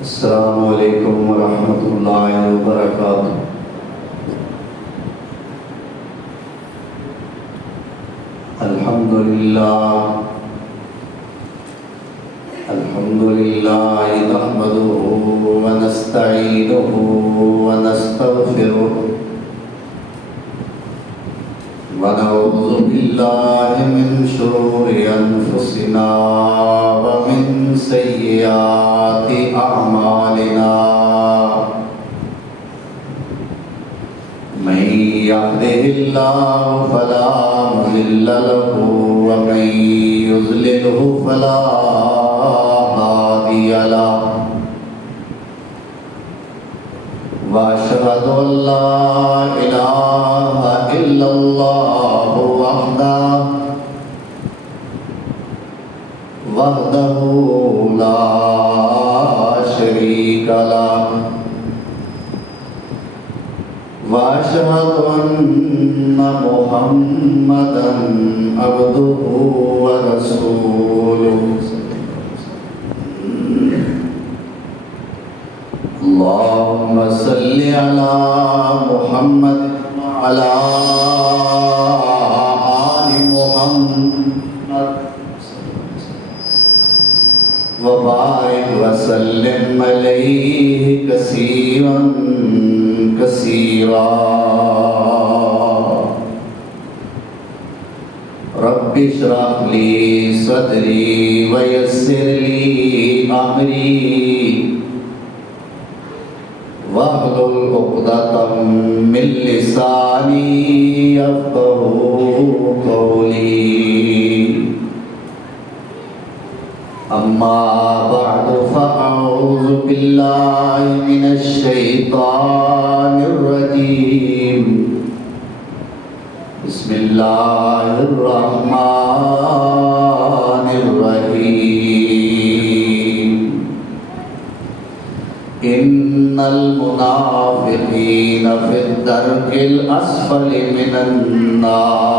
السلام علیکم ورحمۃ اللہ وبرکاتہ۔ الحمد للہ نحمده ونستعینه ونستغفره ونعوذ باللہ من شرور انفسنا ومن سیئات اعمالنا، من يهده الله فلا مضل له ومن يضلله فلا هادي له، وأشهد أن لا إله إلا الله وحده لا شريك له، وأشهد أن محمدا عبده ورسوله، اللهم صل على محمد وعلى آل محمد وبارك وسلم عليه كثيرا كثيرا۔ رب اشرح لي صدري ويسر لي أمري واحلل عقدة من لساني يفقهوا قولي، أما بعد فأعوذ بالله من الشيطان الرجيم، بسم الله الرحمن الرحيم، إن المنافقين في الدرك الأسفل من النار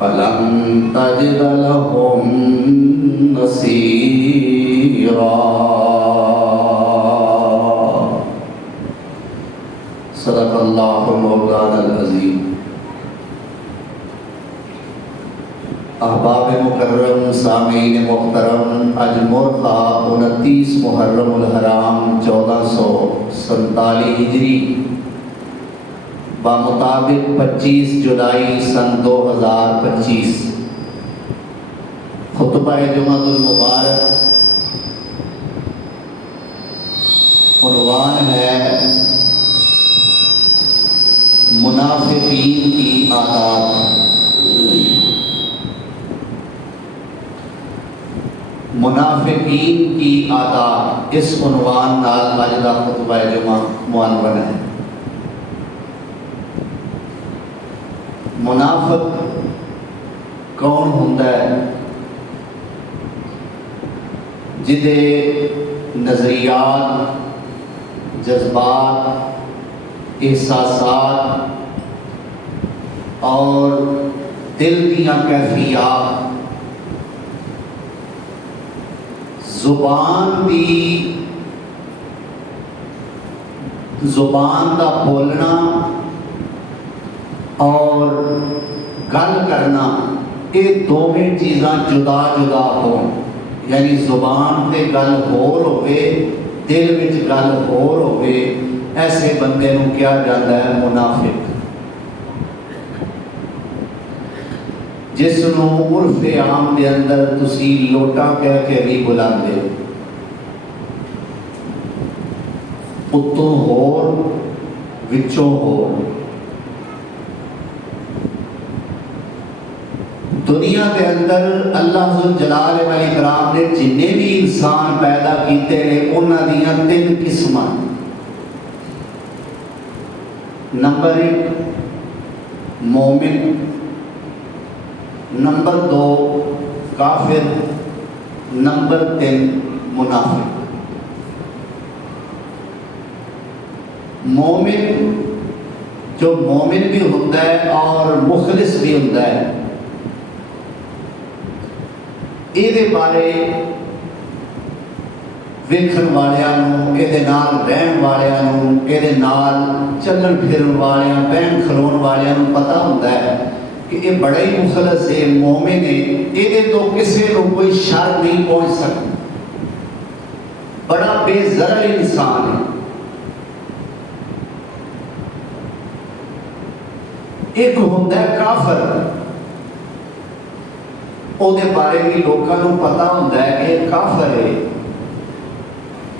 فلن تجد لهم نصيرا۔ صدق اللہ مولانا العظیم۔ احباب مکرم، سامعین محترم، اج مورخہ 29 محرم الحرام 1447 ہجری بمطابق 25 جولائی سن 2025، خطبہ جمعۃ المبارک عنوان ہے منافقین کی عادات۔ منافقین کی عادات، اس عنوان نال اج دا خطبہ جمعہ معنون ہے۔ منافق کون ہوندا ہے؟ جدے نظریات، جذبات، احساسات اور دل دیاں کیفیات زبان دا بولنا اور گل کرنا، یہ دونوں چیزاں جدا جدا ہون، یعنی زبان تے گل ہور ہوئے، دل وچ گل ہور ہوئے، ایسے بندے نوں کیا جاتا ہے منافق، جس نو عرف عام دے اندر تسی لوٹا کہہ کے بھی بلاندے، اتوں ہور وچوں ہور۔ دنیا کے اندر اللہ ذوالجلال والاکرام نے جنے بھی انسان پیدا کیتے ہیں انہاں دیاں 3 قسماں۔ نمبر 1 مومن، نمبر 2 کافر، نمبر 3 منافق۔ مومن جو مومن بھی ہوتا ہے اور مخلص بھی ہوتا ہے، ਇਹਦੇ ਬਾਰੇ ਵੇਖਣ ਵਾਲਿਆਂ ਨੂੰ, ਇਹਦੇ ਨਾਲ ਰਹਿਣ ਵਾਲਿਆਂ ਨੂੰ, ਇਹਦੇ ਨਾਲ ਚੱਲਣ ਫਿਰਨ ਵਾਲਿਆਂ, ਬਹਿਣ ਖਲੋਣ ਵਾਲਿਆਂ ਨੂੰ ਪਤਾ ਹੁੰਦਾ ਹੈ ਕਿ ਇਹ ਬੜਾ ਹੀ ਮੁਖਲਸ ਹੈ, ਮੂਮਿਨ ਹੈ, ਇਹਦੇ ਤੋਂ ਕਿਸੇ ਨੂੰ ਕੋਈ ਸ਼ਰ ਨਹੀਂ ਪਹੁੰਚ ਸਕਦਾ, ਬੜਾ ਬੇਜ਼ਰਅ انسان ہے۔ ایک ہوتا ہے کافر، ਉਹਦੇ ਬਾਰੇ ਵੀ ਲੋਕਾਂ ਨੂੰ ਪਤਾ ਹੁੰਦਾ ਹੈ ਕਿ ਇਹ ਕਾਫਰ ਹੈ،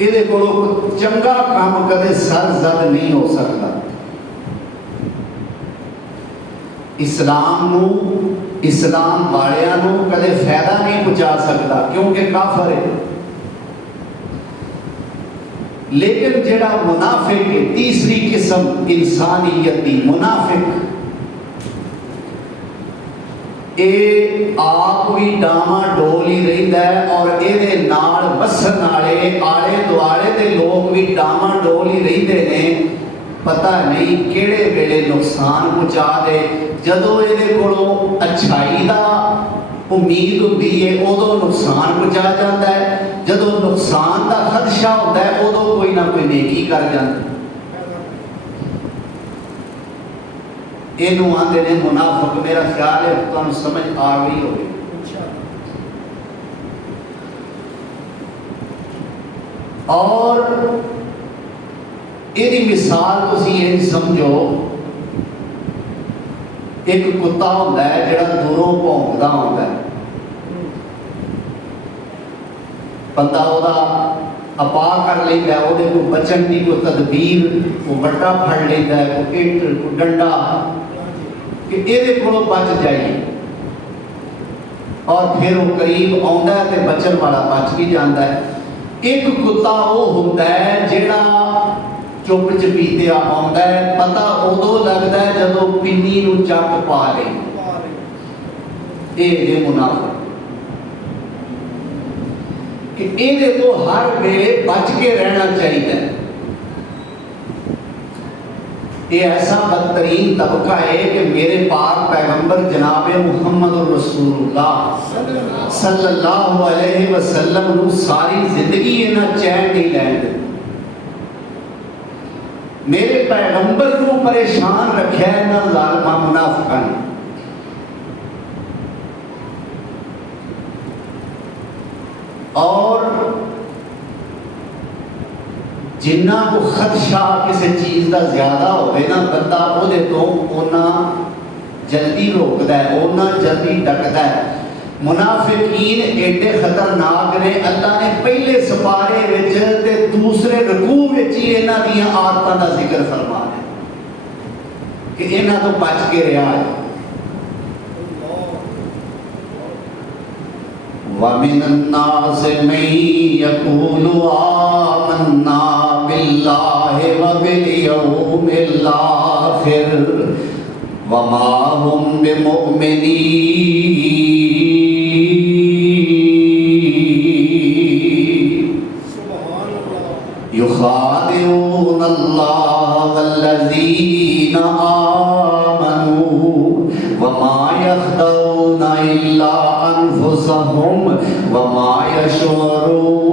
ਇਹਦੇ ਕੋਲੋਂ ਚੰਗਾ ਕੰਮ ਕਦੇ ਸਰਜ਼ਦ ਨਹੀਂ ਹੋ ਸਕਦਾ। اسلام نو، اسلام والیاں نو کدے فائدہ نہیں پہنچا سکتا کیونکہ کافر ہے۔ لیکن جڑا منافق ہے، تیسری قسم انسانیت دی منافق، اے آپ بھی ڈاما ڈول ہی رہتا ہے اور اے نال وسن والے آلے دوالے دے لوگ بھی ڈاما ڈول ہی رہتے ہیں، پتہ نہیں کیڑے ویلے نقصان پہنچا دے۔ جدو یہ کو اچھائی دا امید ہوتی ہے ادو نقصان پہنچا جاتا ہے، جدو نقصان دا خدشہ ہوتا ہے ادو کوئی نہ کوئی نیکی کر جاتا ہے۔ یہ آتے ہیں منافق، میرا خیال ہے تمہیں سمجھ آ گئی ہوگی۔ اور یہ مثال تسی یہ سمجھو، ایک کتا ہوتا ہے جڑا دوروں بھونکدا ہوتا ہے، بندہ وہ اپا کر لیتا ہے، وہ کو بچن کی کوئی تدبیر، وہ بٹا پھڑ لیتا ہے، کوئی اٹ کوئی ڈنڈا کہ یہ کو بچ جائے، اور پھر وہ قریب آتا ہے تو بچن والا بچ کے جاتا ہے۔ ایک کتا وہ ہوتا ہے جڑا چپ چپیتے آتا ہے، پتہ ادو لگتا ہے جدو پنی نو چک پا لے، یہ منافق کہ یہ تو ہر ویلے بچ کے رہنا چاہیے۔ یہ ایسا بدترین طبقہ ہے کہ میرے پاک پیغمبر جناب محمد رسول اللہ صلی اللہ علیہ وسلم نو ساری زندگی انہاں چین نہیں لین دے، میرے پیغمبر کو پریشان رکھا ہے انہاں ظالمہ منافقاں نے۔ اور جنہ کو خدشہ کسی چیز کا زیادہ ہوئے نا، بندہ وہ دے تو اونا جلدی روکتا ہے، اونا جلدی ڈکتا ہے۔ منافقین ایڈے خطرناک نے، اللہ نے پہلے سپارے وچ تے دوسرے رکوع وچ ہی انہاں دیاں عادتاں دا ذکر فرما ہے کہ انہاں تو بچ کے رہا ہے۔ وَمِنَ النَّاسِ مَن يَقُولُ آمَنَّا بِاللَّهِ وَبِالْيَوْمِ الْآخِرِ وَمَا هُمْ بِمُؤْمِنِينَ يُخَادِعُونَ اللَّهَ وَالَّذِينَ آمَنُوا وَمَا يَخْدَعُونَ إِلَّا أَنفُسَهُمْ وَمَا يَشْعُرُونَ۔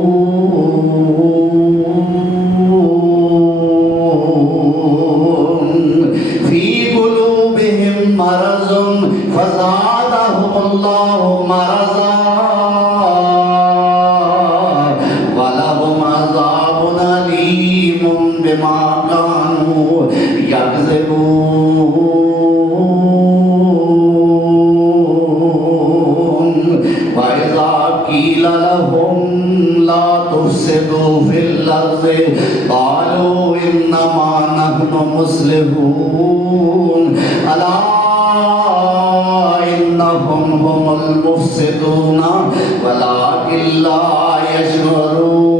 فِي قُلُوبِهِم مَّرَضٌ فَزَادَهُمُ اللَّهُ مَرَضًا وَلَهُمْ عَذَابٌ أَلِيمٌ بِمَا كَانُوا يَكْذِبُونَ۔ قِيلَ لَهُمْ لَا تُفْسِدُوا فِي الْأَرْضِ قَالُوا إِنَّمَا نَحْنُ مُصْلِحُونَ أَلَا إِنَّهُمْ هُمُ الْمُفْسِدُونَ وَلَكِنْ لَا يَشْعُرُونَ۔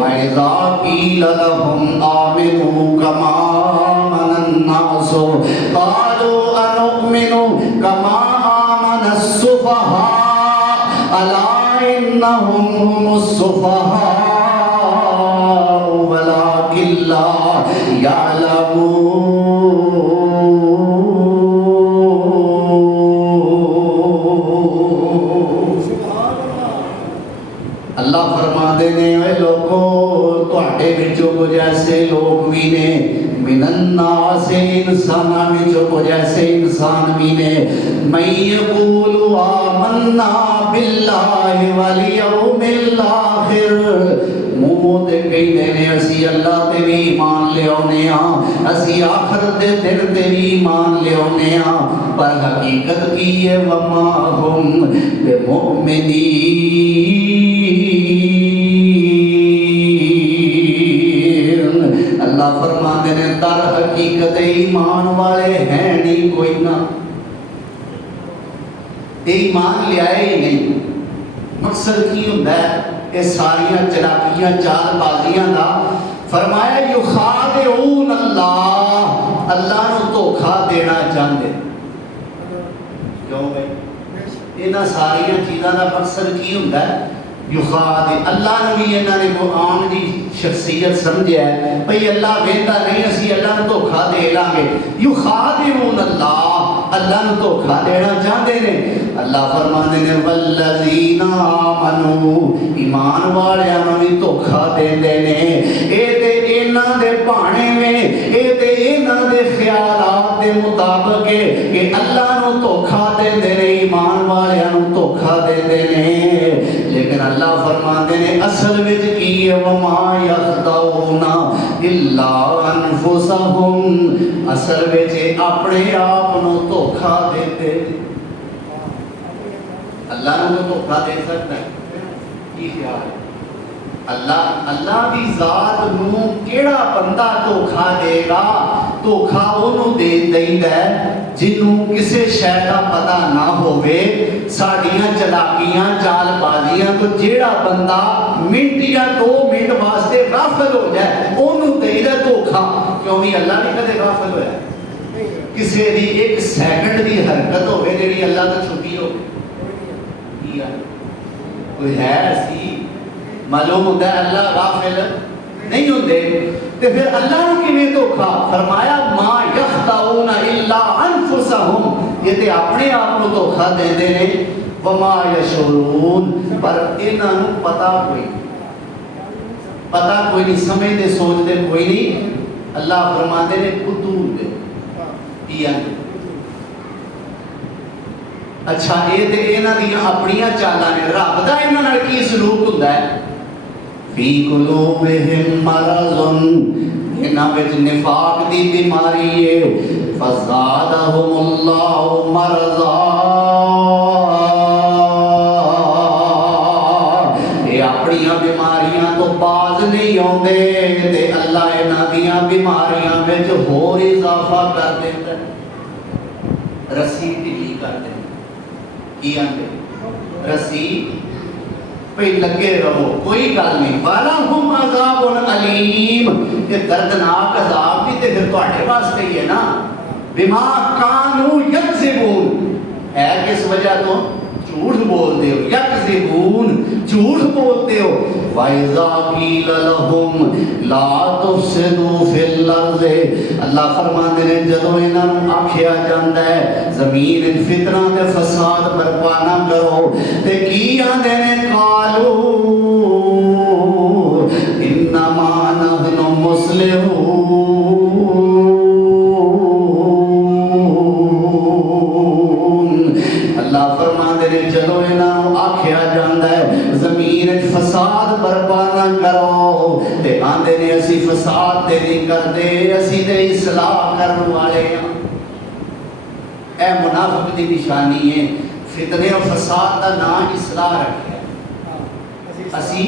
وَإِذَا قِيلَ لَهُمْ آمِنُوا كَمَا آمَنَ النَّاسُ قَالُوا أَنُؤْمِنُ كَمَا آمَنَ السُّفَهَاءُ أَلَا إِنَّهُمْ هُمُ السُّفَهَاءُ وَلَكِنْ لَا يَعْلَمُونَ۔ وچوں کچھ ایسے لوگ بھی نے من الناس انساناں وچوں کچھ ایسے انسان بھی نے من یقول آمنا باللہ والیوم الاخر منہ تے کہندے نے اسی اللہ تے بھی ایمان لے اونے ہاں اسی آخرت دے دن تے بھی ایمان لے اونے ہاں پر حقیقت کی ہے وما ہم بمؤمنین اللہ فرماتے ہیں در حقیقت ایمان والے ہیں نہیں کوئی نہ ایمان لے آئے ہی نہیں مقصد کی ہوتا ہے یہ ساریاں چلاکیاں چال بازیاں دا فرمایا یخادعون اللہ اللہ نو دھوکھا دینا چاہتے کیوں بھائی انہاں ساریاں چیزاں دا مقصد کی ہوتا ہے یخادع اللہ نے بھی انہاں نے قرآن دی شخصیت سمجھا ہے بھئی اللہ ویندا نہیں اسی اللہ نو دھوکھا دے لیں گے یخادعون اللہ اللہ نو دھوکھا دینا چاہتے ہیں اللہ فرماتے ہیں والذین آمنوا ایمان والیاں نو بھی دھوکھا دیندے نے اے تے انہاں دے بہانے میں اے تے انہاں دے خیالات دے مطابق کہ اللہ نو دھوکھا دیندے نے ایمان والیاں نو دھوکھا دیندے نے لیکن اللہ فرماتے ہیں اصل وچ کی ہے وما یخدعون الا انفسہم اصل وچ اپنے آپ نو دھوکھا دیندے اللہ نے تو دھوکھا دے سکتا ہے کی خیال ہے اللہ دی ذات نو کیڑا بندہ دھوکھا دے گا دھوکھا انہوں دے دیندا ہے جنوں کسے شے دا پتہ نہ ہوے ساڈیاں چلاکیاں چال بازیاں تو جیڑا بندہ منٹ یا 2 منٹ واسطے غافل ہو جائے انہوں دیندا دھوکھا کیوں بھی اللہ نہیں کدے غافل ہویا کسے دی 1 سیکنڈ دی حرکت ہوے جیڑی اللہ تو چھپی ہو کوئی ہے ایسی معلوم ہوتا ہے اللہ غافل نہیں ہوتے تو پھر اللہ نے کیویں دھوکھا فرمایا ما یخدعون الا انفسہم یہ تے اپنے آپ کو دھوکھا دیندے نے وما یشعرون پر انہاں نوں پتہ کوئی نہیں سمجھتے سوچتے کوئی نہیں اللہ فرماتے نے قدور دے کیا اچھا یہ تے انہاں دیاں اپنیاں چالاں نے رب دا انہاں نال کی سلوک ہوندا ہے فی قلوبہم مرض انہاں وچ نفاق دی بیماری ہے فزادہم اللہ مرضا یہ اپنیاں بیماریاں تو باز نہیں ہوندے تے اللہ انہاں دیاں بیماریاں وچ ہور اضافہ کر دیندا ہے رسی ڈھیلی کر دیندا کی آنگے رسی پہ لگے رہو کوئی گل نہیں وَلَهُمْ عَذَابٌ عَلِيمٌ یہ دردناک عذاب بھی تے پھر تواڈے واسطے ہی ہے نا بما كانوا يكذبون ہے کس وجہ تو جھوٹ بولتے ہو یکذبون جھوٹ بولتے ہو وَإِذَا قِيلَ لَهُمْ لَا تُفْسِدُوا فِي الْأَرْضِ اللہ فرماتے ہیں جدوں انہاں نوں آکھیا جاندا ہے زمین فتنہ تے فساد برپا نہ کرو تے کی آندے نے قالوا انما نحن مصلحون اللہ فرماتے ہیں جدوں انہاں نوں آکھیا جاندا ہے زمین فساد برپا نہ کرو تے آندے نے اسی فساد تے نہیں کردے اسی تے اصلاح کرن والے ہاں اے منافق دی نشانی ہے فتنے و فساد دا نام اصلاح رکھیا اسی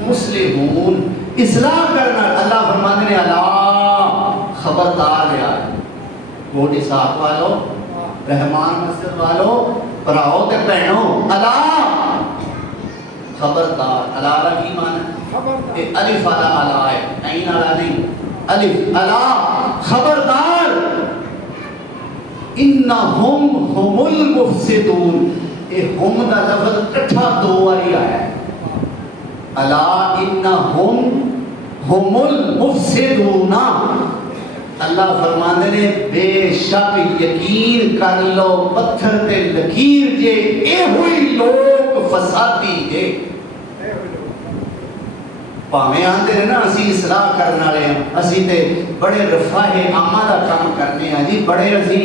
مصلحون اصلاح کرنا اللہ فرماتے ہیں اللہ خبردار ہے گوڑی صاحب والو رحمان مسجد والو پراؤ تے پہنو اللہ خبردار اللہ کا کی معنی ہے الف علی علی ہے عین علی نہیں الف علی خبردار انہم هم المفسدون یہ ہم دا لفظ اکٹھا 2 باری آیا ہے الا انہم هم المفسدون اللہ فرماندے نے بے شک یقین کر لو پتھر تے لکیر جے اے ہوئی لوگ فسادی جے ਭਾਵੇਂ ਆਂਦੇ ਨੇ ਨਾ ਅਸੀਂ ਇਸਲਾਹ ਕਰਨ ਵਾਲੇ ਹਾਂ, ਅਸੀਂ ਤੇ ਬੜੇ ਰਫਾਹੇ ਆਮਾ ਦਾ ਕੰਮ ਕਰਨੇ ਆ ਜੀ, ਬੜੇ ਅਸੀਂ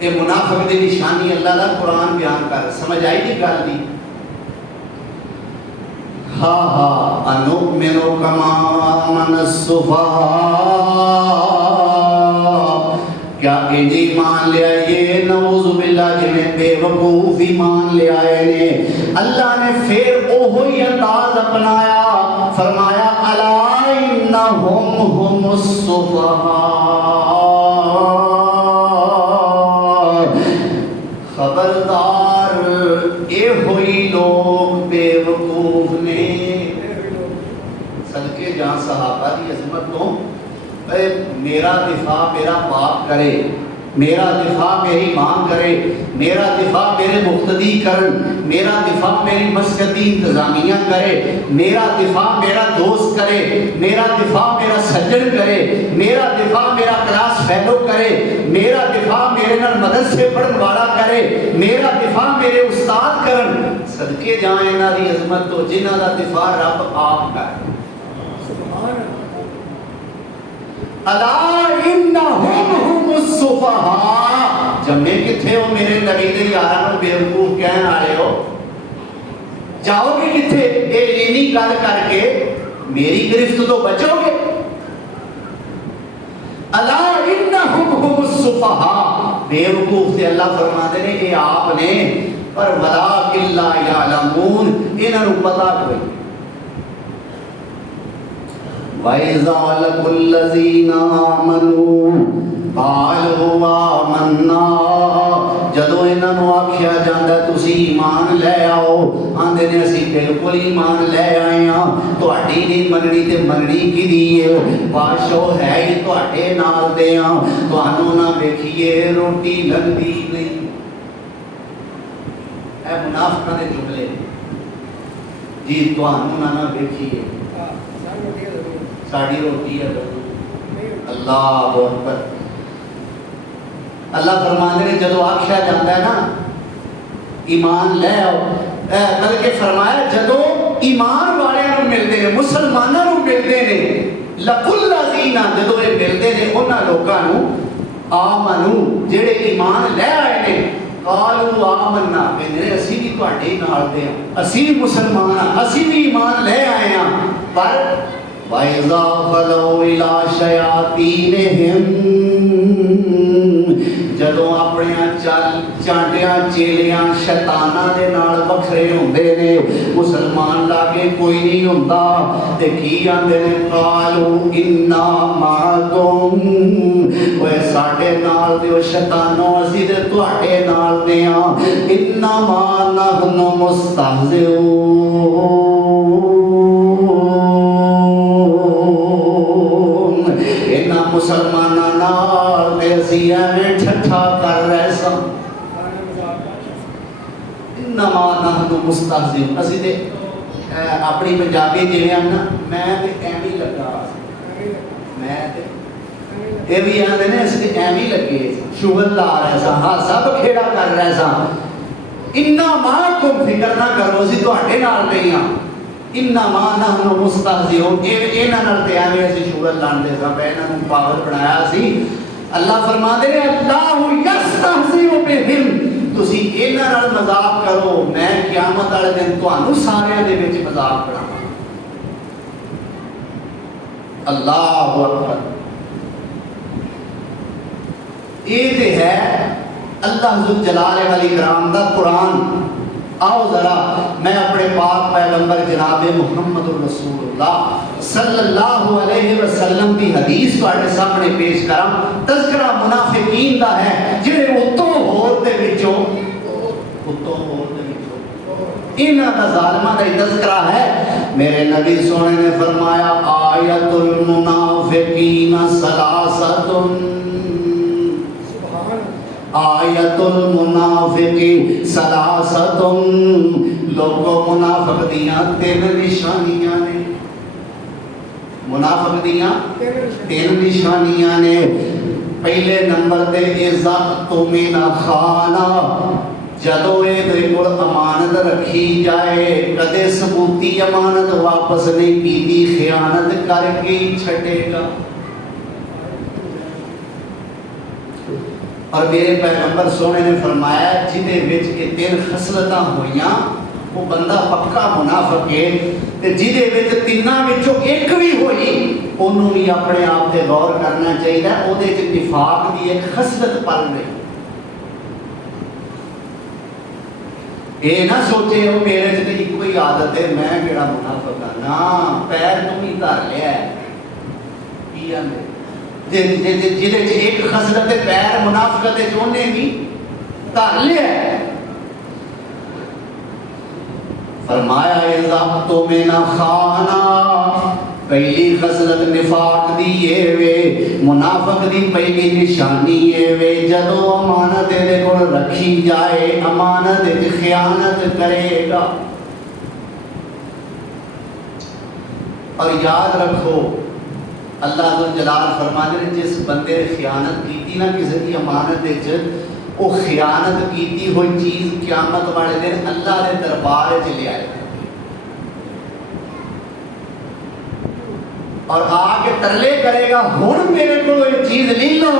یہ منافق دی نشانی اللہ دا قرآن بیان کر سمجھ آئی دی گل دی انؤمن کما آمن السفہاء کیا انج ایمان لے آئے نعوذ باللہ جنہیں بے وقوف ایمان لے آئے نے اللہ نے پھر اوہی انداز اپنایا فرمایا الا انہم ہم السفہاء خبردار اے ہوئی لوگ بے وقوف نے صدقے جہاں صحابہ کی عظمت تو میرا دفاع میرا باپ کرے میرا دفاع میری ماں کرے میرا دفاع میرے مقتدی کرن میرا دفاع میری مسجدی انتظامیہ کرے میرا دفاع میرا دوست کرے میرا دفاع میرا سجن کرے میرا دفاع میرا کلاس فیلو کرے میرا دفاع میرے نال مدرسے پڑھن والا کرے میرا دفاع میرے استاد کرن صدقے جائیں انہاں دی عظمت تو جنہاں دا دفاع رب آپ کرے الا انہم ہم السفہاء جمعے کتھے ہو میرے نبی دے یاراں نوں بیوقوف کہن والے ہو جاؤ گے کتھے اے اینی گل کر کے میری گرفت تو بچو گے الا انہم ہم السفہاء بیوقوف سے اللہ فرماتے ہیں اے آپ نے پر ولکن لا یعلمون انہاں نوں پتہ کوئی وَإِذَا لَقُوا الَّذِينَ آمَنُوا قَالُوا آمَنَّا جدوں انہاں نوں آکھیا جاندا تسی ایمان لے آؤ آندے نے اسی بالکل ایمان لے آئے ہاں تہاڈی نہیں مننی تے مننی کیدی ہے بادشاہ ہے ہی تہاڈے نال دے ہاں تانوں نہ ویکھیے روٹی لنگدی نہیں اے منافقاں دے جملے جی تانوں نہ ویکھیے ساڑی روٹی ہے اللہ اکبر اللہ فرمانے نے جدو آکھیا جاتا ہے نا ایمان لے آؤ بلکہ فرمایا جدو ایمان والے نوں ملتے ہیں مسلمانوں نوں ملتے ہیں لقل الذین جدو یہ ملتے ہیں انہاں لوکاں نوں آمنو جڑے ایمان لے آئے نے قالوا آمنا کہندے اسی بھی تہاڈے نال دے ہاں اسی بھی مسلمان ہاں اسی بھی ایمان لے آئے ہاں پر وَإِذَا خَلَوْا إِلَىٰ شَيَاطِينِهِمْ جدوں اپنے چانٹیاں چیلیاں شیطاناں دے نال وکھرے ہوندے نے مسلمان لاگے کوئی نہیں ہوندا تے کی آندے نے قالوا اِنَّا مَعَكُمْ اوے ساڈے نال دیو شیطانوں اسی تے تہاڈے نال دے ہاں اِنَّمَا نَحْنُ مُسْتَهْزِئُونَ مسلماناں نال تے اسی ایویں ٹھٹھا کر رہے سن انما نحن مستہزئون اسی تے اپنی پنجابی جویں آں نا میں تے ایویں لگا میں تے اے وی آندے نے اسی تے ایویں لگے شغل لا رہے سن ہاں سب کھیڑا کر رہے سن انما کم فکر نہ کرو اسی تہاڈے نال نہیں ہاں انما نحن مستہزئون انہاں نال تے ایویں اسی شغل لاندے ساں پے انہاں نوں پاگل بنایا سی اللہ فرماندے نے اللہ یستہزئ بہم تسی انہاں نال مذاق کرو میں قیامت والے دن تانوں سارے دے وچ مذاق کراں اللہ اکبر یہ تے ہے اللہ ذوالجلال والاکرام دا قرآن آؤ ذرا میں اپنے پاک پیغمبر جناب محمد رسول اللہ صلی اللہ علیہ وسلم کی حدیث تواڈے سامنے پیش کراں تذکرہ منافقین دا ہے جڑے اتوں ہور دے وچوں انہاں دا ظالماں دا تذکرہ ہے میرے نبی سونے نے فرمایا آیت المنافقین ثلاثۃ آیت المنافق ثلاثۃ لوگوں منافق دیاں تین نشانیاں نے منافق دیاں تین نشانیاں نے پہلے نمبر تے اذا تؤمن خانا جدو اے کول امانت رکھی جائے کدے ثبوتی امانت واپس نہیں کیتی خیانت کر کے چھڈے گا اور میرے پیغمبر سونے نے فرمایا جہدے وچ یہ 3 خصلتاں ہوئیاں وہ بندہ پکا منافق ہے، تے جہدے وچ تیناں وچوں ایک بھی ہوئی انہوں بھی اپنے آپ تے غور کرنا چاہیے، او دے وچ نفاق دی ایک خصلت پل رہی۔ یہ نہ سوچے وہ میرے سے ایک کوئی عادت ہے میں کہڑا منافق ہاں، نا پیر تو ہی دھر لیا ہے کی آندے جہدے وچ ایک خصلت پیر منافقت وچ انہیں بھی دھر لیا ہے۔ فرمایا اذا تو میں نہ خانا، پہلی خصلت نفاق دی یہ وے، منافق دی پہلی نشانی یہ وے جدو امانت دے کول رکھی جائے امانت وچ خیانت کرے گا۔ اور یاد رکھو اللہ ذوالجلال فرماتے ہیں جس بندے نے خیانت کی نا کسی کی امانت وچ، وہ خیانت کیتی ہوئی چیز قیامت والے دن اللہ دے دربار وچ لے آئے اور آ کے ترلے کرے گا ہن میرے کو یہ چیز لے لو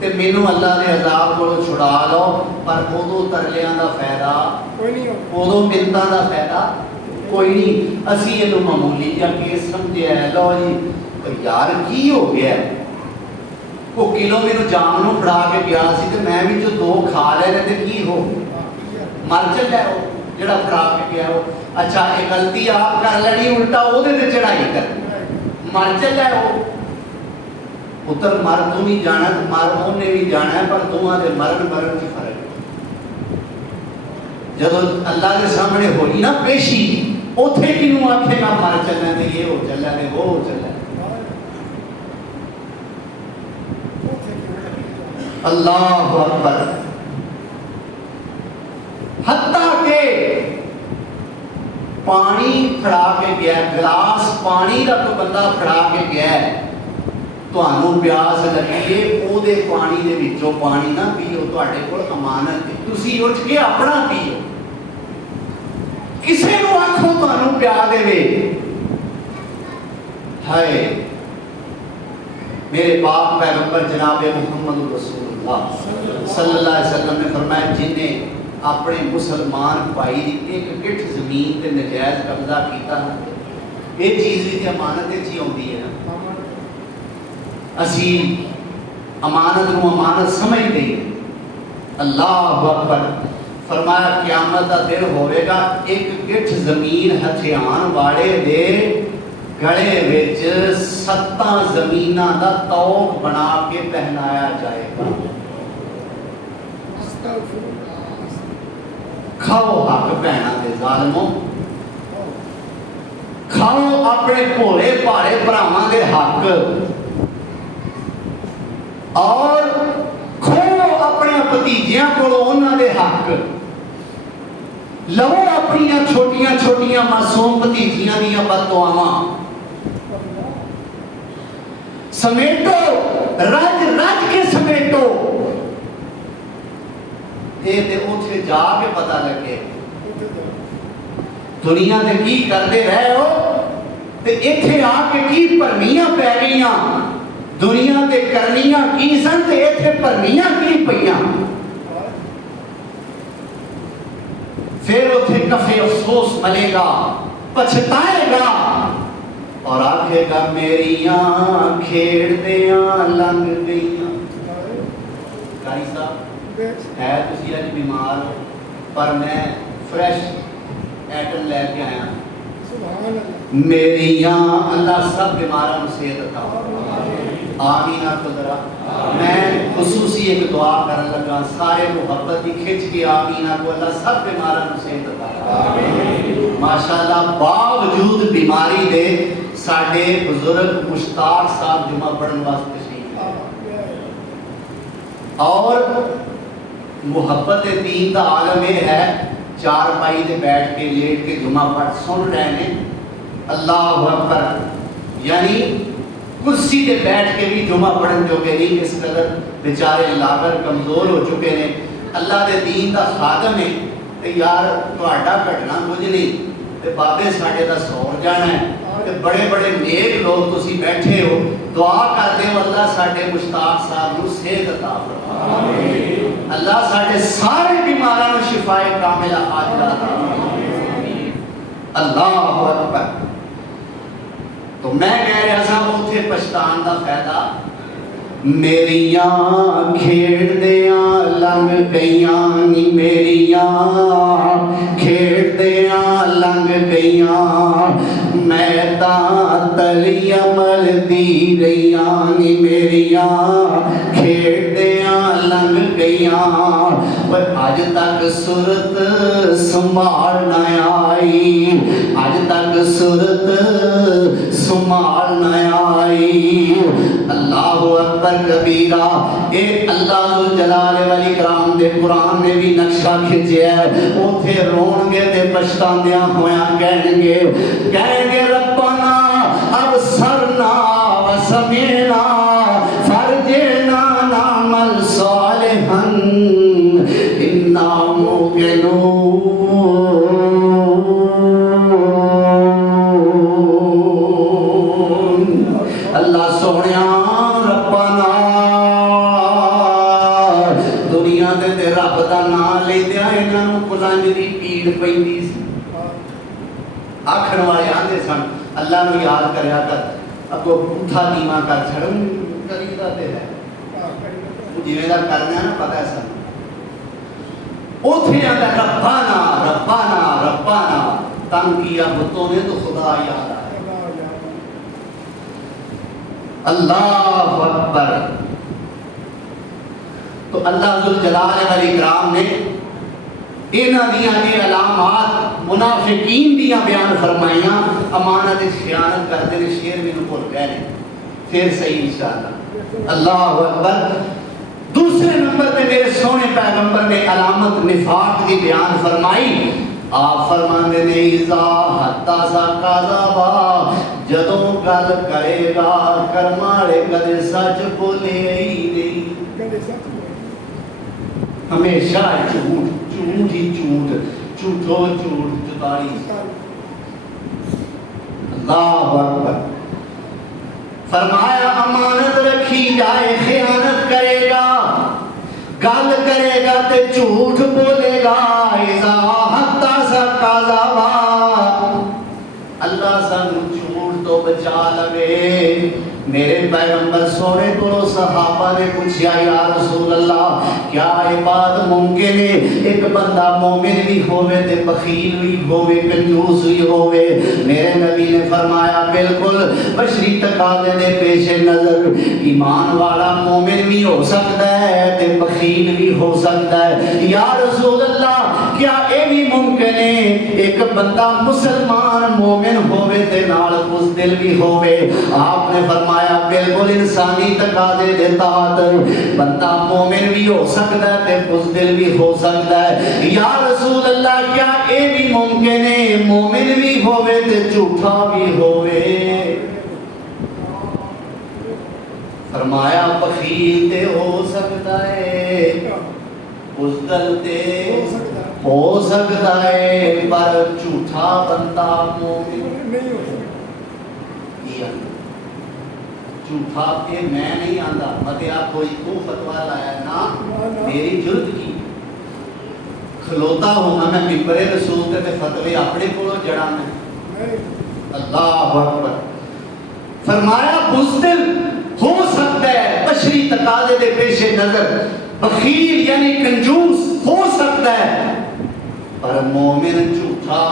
تے مینوں اللہ دے عذاب کو چھڑا لو، پر ادو ترلیاں دا فائدہ کوئی نہیں، ادو منتاں دا فائدہ کوئی نہیں۔ اسی یہ معمولی جا کیس سمجھیا ہے، لو جی یار کی ہو گیا ہے، وہ کلو میرے جام نو پڑا کے گیا سی تے میں بھی جو 2 کھا لے تے کی ہو مر چلیا وہ جڑا پڑا کے گیا وہ۔ اچھا یہ غلطی آپ کر لینی الٹا وہ تے چڑھائی کر مر چلیا وہ پتر مر تو نہیں جانا تے مر انہیں بھی جانا ہے، پر دونوں دے مرن کی فرق ہے۔ جب اللہ کے سامنے ہوئی نا پیشی اوتھے کینوں آکھے گا مر چلنا تے یہ ہو چلیا تے وہ ہو چلیا۔ اللہ اکبر، حتیٰ کہ پانی پھڑا کے گیا، گلاس پانی کا تو بندہ پھڑا کے گیا ہے، تو انہوں پیاس لگیے او دے پانی دے وچوں پانی نہ پیو، تواڈے کول امانت ہے، تسی اٹھ کے اپنا پیو، کسے نو آکھو تانوں پیا دے وے۔ ہائے میرے پاک پیغمبر جناب محمد رسول اللہ صلی اللہ علیہ وسلم نے فرمایا جن نے اپنے مسلمان بھائی دی ایک گٹھ زمین تے نجائز قبضہ کیتا یہ چیز بھی امانت چی آتی ہے نا، اسی امانت نو امانت سمجھ دیں۔ اللہ اکبر، فرمایا قیامت دا دن ہوئے گا ایک گٹھ زمین ہتھیان واڑے دے گڑے وچ 7 زمیناں دا توق بنا کے پہنایا جائے گا۔ کھاؤ حق بہنا دے ظالموں، کھاؤ اپنے بھولے بھالے بھراواں دے حق، اور کھو اپنے بھتیجیاں کولوں انہاں دے حق، لو اپنی چھوٹیاں چھوٹیاں معصوم بھتیجیاں دیاں بددعاواں سمیٹو، رج رج کے سمیٹو، یہ تے اوتھے جا کے پتہ لگے دنیا تے کی کرتے رہے ہو تے ایتھے آ کے کی پرنیاں پی گئیاں، دنیا تے کرنیاں کی سن تے ایتھے پرنیاں کی پئیاں، پھر اوتھے کفے افسوس ملے گا، پچھتائے گا اور آکھے گا میریاں کھیڑدیاں لنگ گئیاں۔ قاری صاحب ہے تسی اج بیمار ہو پر میں فریش ایٹم لے کے آیا، میریاں اللہ سب بیماروں صحت عطا آمین قدرہ۔ میں خصوصی ایک دعا کرنے لگا سارے محبت کی کھچ کے آمین کو اللہ سب بیماروں صحت عطا۔ ماشاءاللہ باوجود بیماری دے ساڈے بزرگ مشتاق صاحب جمعہ پڑھن واسطے تشریف، اور محبت دین دا عالم یہ ہے چار پائی دے بیٹھ کے لیٹ کے جمعہ پڑھ سن رہے ہیں، اللہ اکبر، یعنی کرسی دے بیٹھ کے بھی جمعہ پڑھن جو کہ نہیں، اس قدر بیچارے لاغر کمزور ہو چکے ہیں، اللہ دے دین دا خادم ہے تے یار تہاڈا گھٹنا کچھ نہیں تے بابے ساڈے دا سور جانا ہے، تے بڑے بڑے نیک لوگ تسی بیٹھے ہو دعا کرتے ہو اللہ ساڈے مشتاق صاحب نو صحت عطا فرما اللہ ساڈے سارے بیماراں نو شفائے کاملہ عاجلہ عطا فرما اللہ اکبر تو میں کہہ رہا سا اوتھے پچھتان دا فائدہ میریاں کھیڑدیاں لنگ گئیاں نی میریاں کھیڑدیاں لنگ گئیاں میں تاں تلی عمل دی رہیاں نی میریاں کھیڑدیاں لنگ گئیاں پر اج تک صورت سنبھال نہ آئی اج تک صورت سنبھال نہ آئی اللہ اکبر کبیرہ اے اللہ ذوالجلال والاکرام دے قرآن نے بھی نقشہ کھچیا ہے اوتھے رون گے تے پچھتاندیاں ہویاں کہیں گے ربنا ابصرنا وسمعنا فرجعنا نعمل صالحا انا موقنون اللہ سونیا ربنا دنیا دے تے رب دا نام لیندیا انہاں نوں کلنج دی پیڑ پیندی سی آکھن والے آندے سن اللہ نو یاد کریا کر اگو پوٹھا نیواں کر چھڑن کریدا تے ہے جویں دا کرنا نا پتہ ہے سن اوتھے آندا ربانا ربانا ربانا تنگ کیا بتوں نے تو خدا یاد آیا اللہ اکبر تو اللہ ذوالجلال والاکرام نے انہاں دیاں یہ علامات منافقین دیاں بیان فرمائیاں امانت خیانت کرتے نے شیر بھی نکل گئے نے پھر صحیح انشاءاللہ اللہ اکبر دوسرے نمبر پہ میرے سونے پیغمبر نے علامت نفاق کی بیان فرمائی آپ فرماندے نے اذا حدث کذبا جدوں گل کرے گا کرماڑے کدے سچ بولے ہی نہیں ہمیشہ جھوٹ جھوٹ ہی جھوٹ جھوٹو جھوٹ جتائی اللہ اکبر فرمایا امانت رکھی جائے خیانت کرے گا گل کرے گا تے جھوٹ بولے گا اذا حدث کذبا اللہ سانو جھوٹ تو بچا لوے میرے پیغمبر سونے کو صحابہ نے پوچھا یا رسول اللہ کیا یہ بات ممکن ہے ایک بندہ مومن بھی ہوئے تے بخیل بھی ہوئے کنجوس بھی ہوئے میرے نبی نے فرمایا بالکل بشری تقاضے دے پیش نظر ایمان والا مومن بھی ہو سکتا ہے تے بخیل بھی ہو سکتا ہے یا رسول اللہ کیا یہ بھی ممکن ہے ایک بندہ مسلمان مومن ہوئے تے نال بزدل بھی ہوئے آپ نے فرمایا بالکل انسانی تقاضے دے تحت بندہ مومن بھی ہو سکتا ہے تے بزدل بھی ہو سکتا ہے یا رسول اللہ کیا یہ بھی ممکن ہے مومن بھی ہوئے تے جھوٹا بھی ہوئے فرمایا بخیل تے ہو سکتا ہے بزدل تے ہو سکتا ہے پر جھوٹا بندہ مومن نہیں ہو سکتا جھوٹا کہ میں نہیں آندا متے آپ کوئی کو فتویٰ لایا نا میری جرت کی کھلوتا ہونا میں ممبر رسول تے فتوی اپنے کولوں جڑا میں اللہ اکبر فرمایا بزدل ہو سکتا ہے بشری تقاضے دے پیش نظر بخیل یعنی کنجوس ہو سکتا ہے پر مومن جھوٹا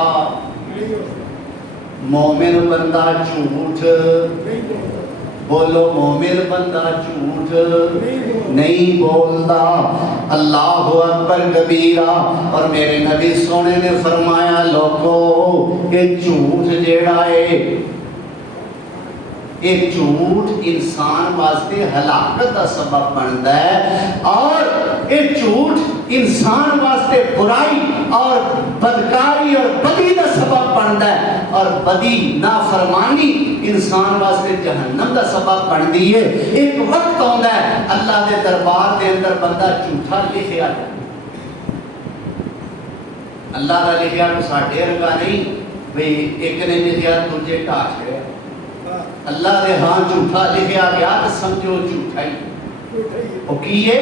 مومن بندہ جھوٹ بولو مومن بندہ جھوٹ نہیں بولتا اللہ اکبر کبیرہ اور میرے نبی سونے نے فرمایا لوگو کہ جھوٹ جیڑا ہے ایک جھوٹ انسان واسطے ہلاکت کا سبب بنتا ہے اور ایک جھوٹ انسان واسطے برائی اور بدکاری اور بدی کا سبب بنتا ہے اور بدی نافرمانی انسان واسطے جہنم کا سبب بنتی ہے ایک وقت آتا ہے اللہ کے دربار کے اندر بندہ جھوٹا لکھیا ہے اللہ کا لکھیا تو ساڈے ورگا نہیں بھئی ایک نے لکھیا دوجے ٹا چھڑیا اللہ دے ہاں جھوٹا لکھیا گیا تو سمجھو جھوٹا ہی وہ کیے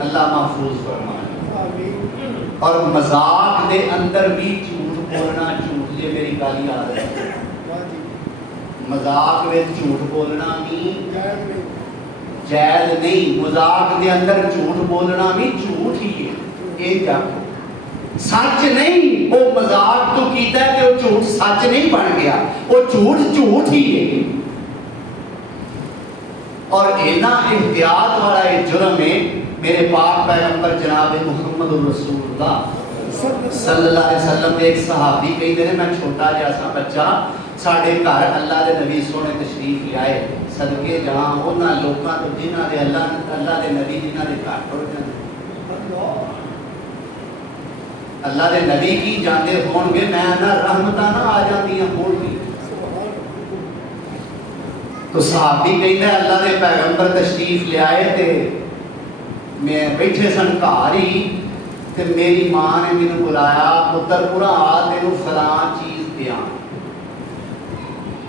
اللہ محفوظ فرمائے. اور مذاق دے اندر بھی جھوٹ بولنا جھوٹ یہ میری گالی آ رہی ہے. مذاق میں جھوٹ بولنا نہیں جائز نہیں. مذاق دے اندر جھوٹ بولنا بھی جھوٹ ہی ہے. یہ کیا سچ نہیں وہ مذاق تو کیتا ہے کہ وہ جھوٹ سچ نہیں بن گیا وہ جھوٹ جھوٹ ہی ہے. اور اینا احتیاط والا یہ جرم ہے. میرے پاک پیغمبر جناب محمد رسول اللہ صلی اللہ علیہ وسلم ایک صحابی کہی دے میں چھوٹا جیسا بچہ ساڑھے گھر اللہ دے نبی سونے تشریف لے آئے صدقے جہاں ہونا لوکاں تو جنہ دے اللہ دے نبی جنہ دے گھر ٹوڑ جانے اللہ دے نبی کی جاندے ہون گے میں نہ رحمتہ نہ آ جاندی ہیں ہون گی. تو صحابی کہی دے اللہ دے پیغمبر تشریف لے آئے تھے میں بیٹھے سن کاری تے میری ماں نے مجھے بلایا پتر پورا آ تینوں فلاں چیز دیا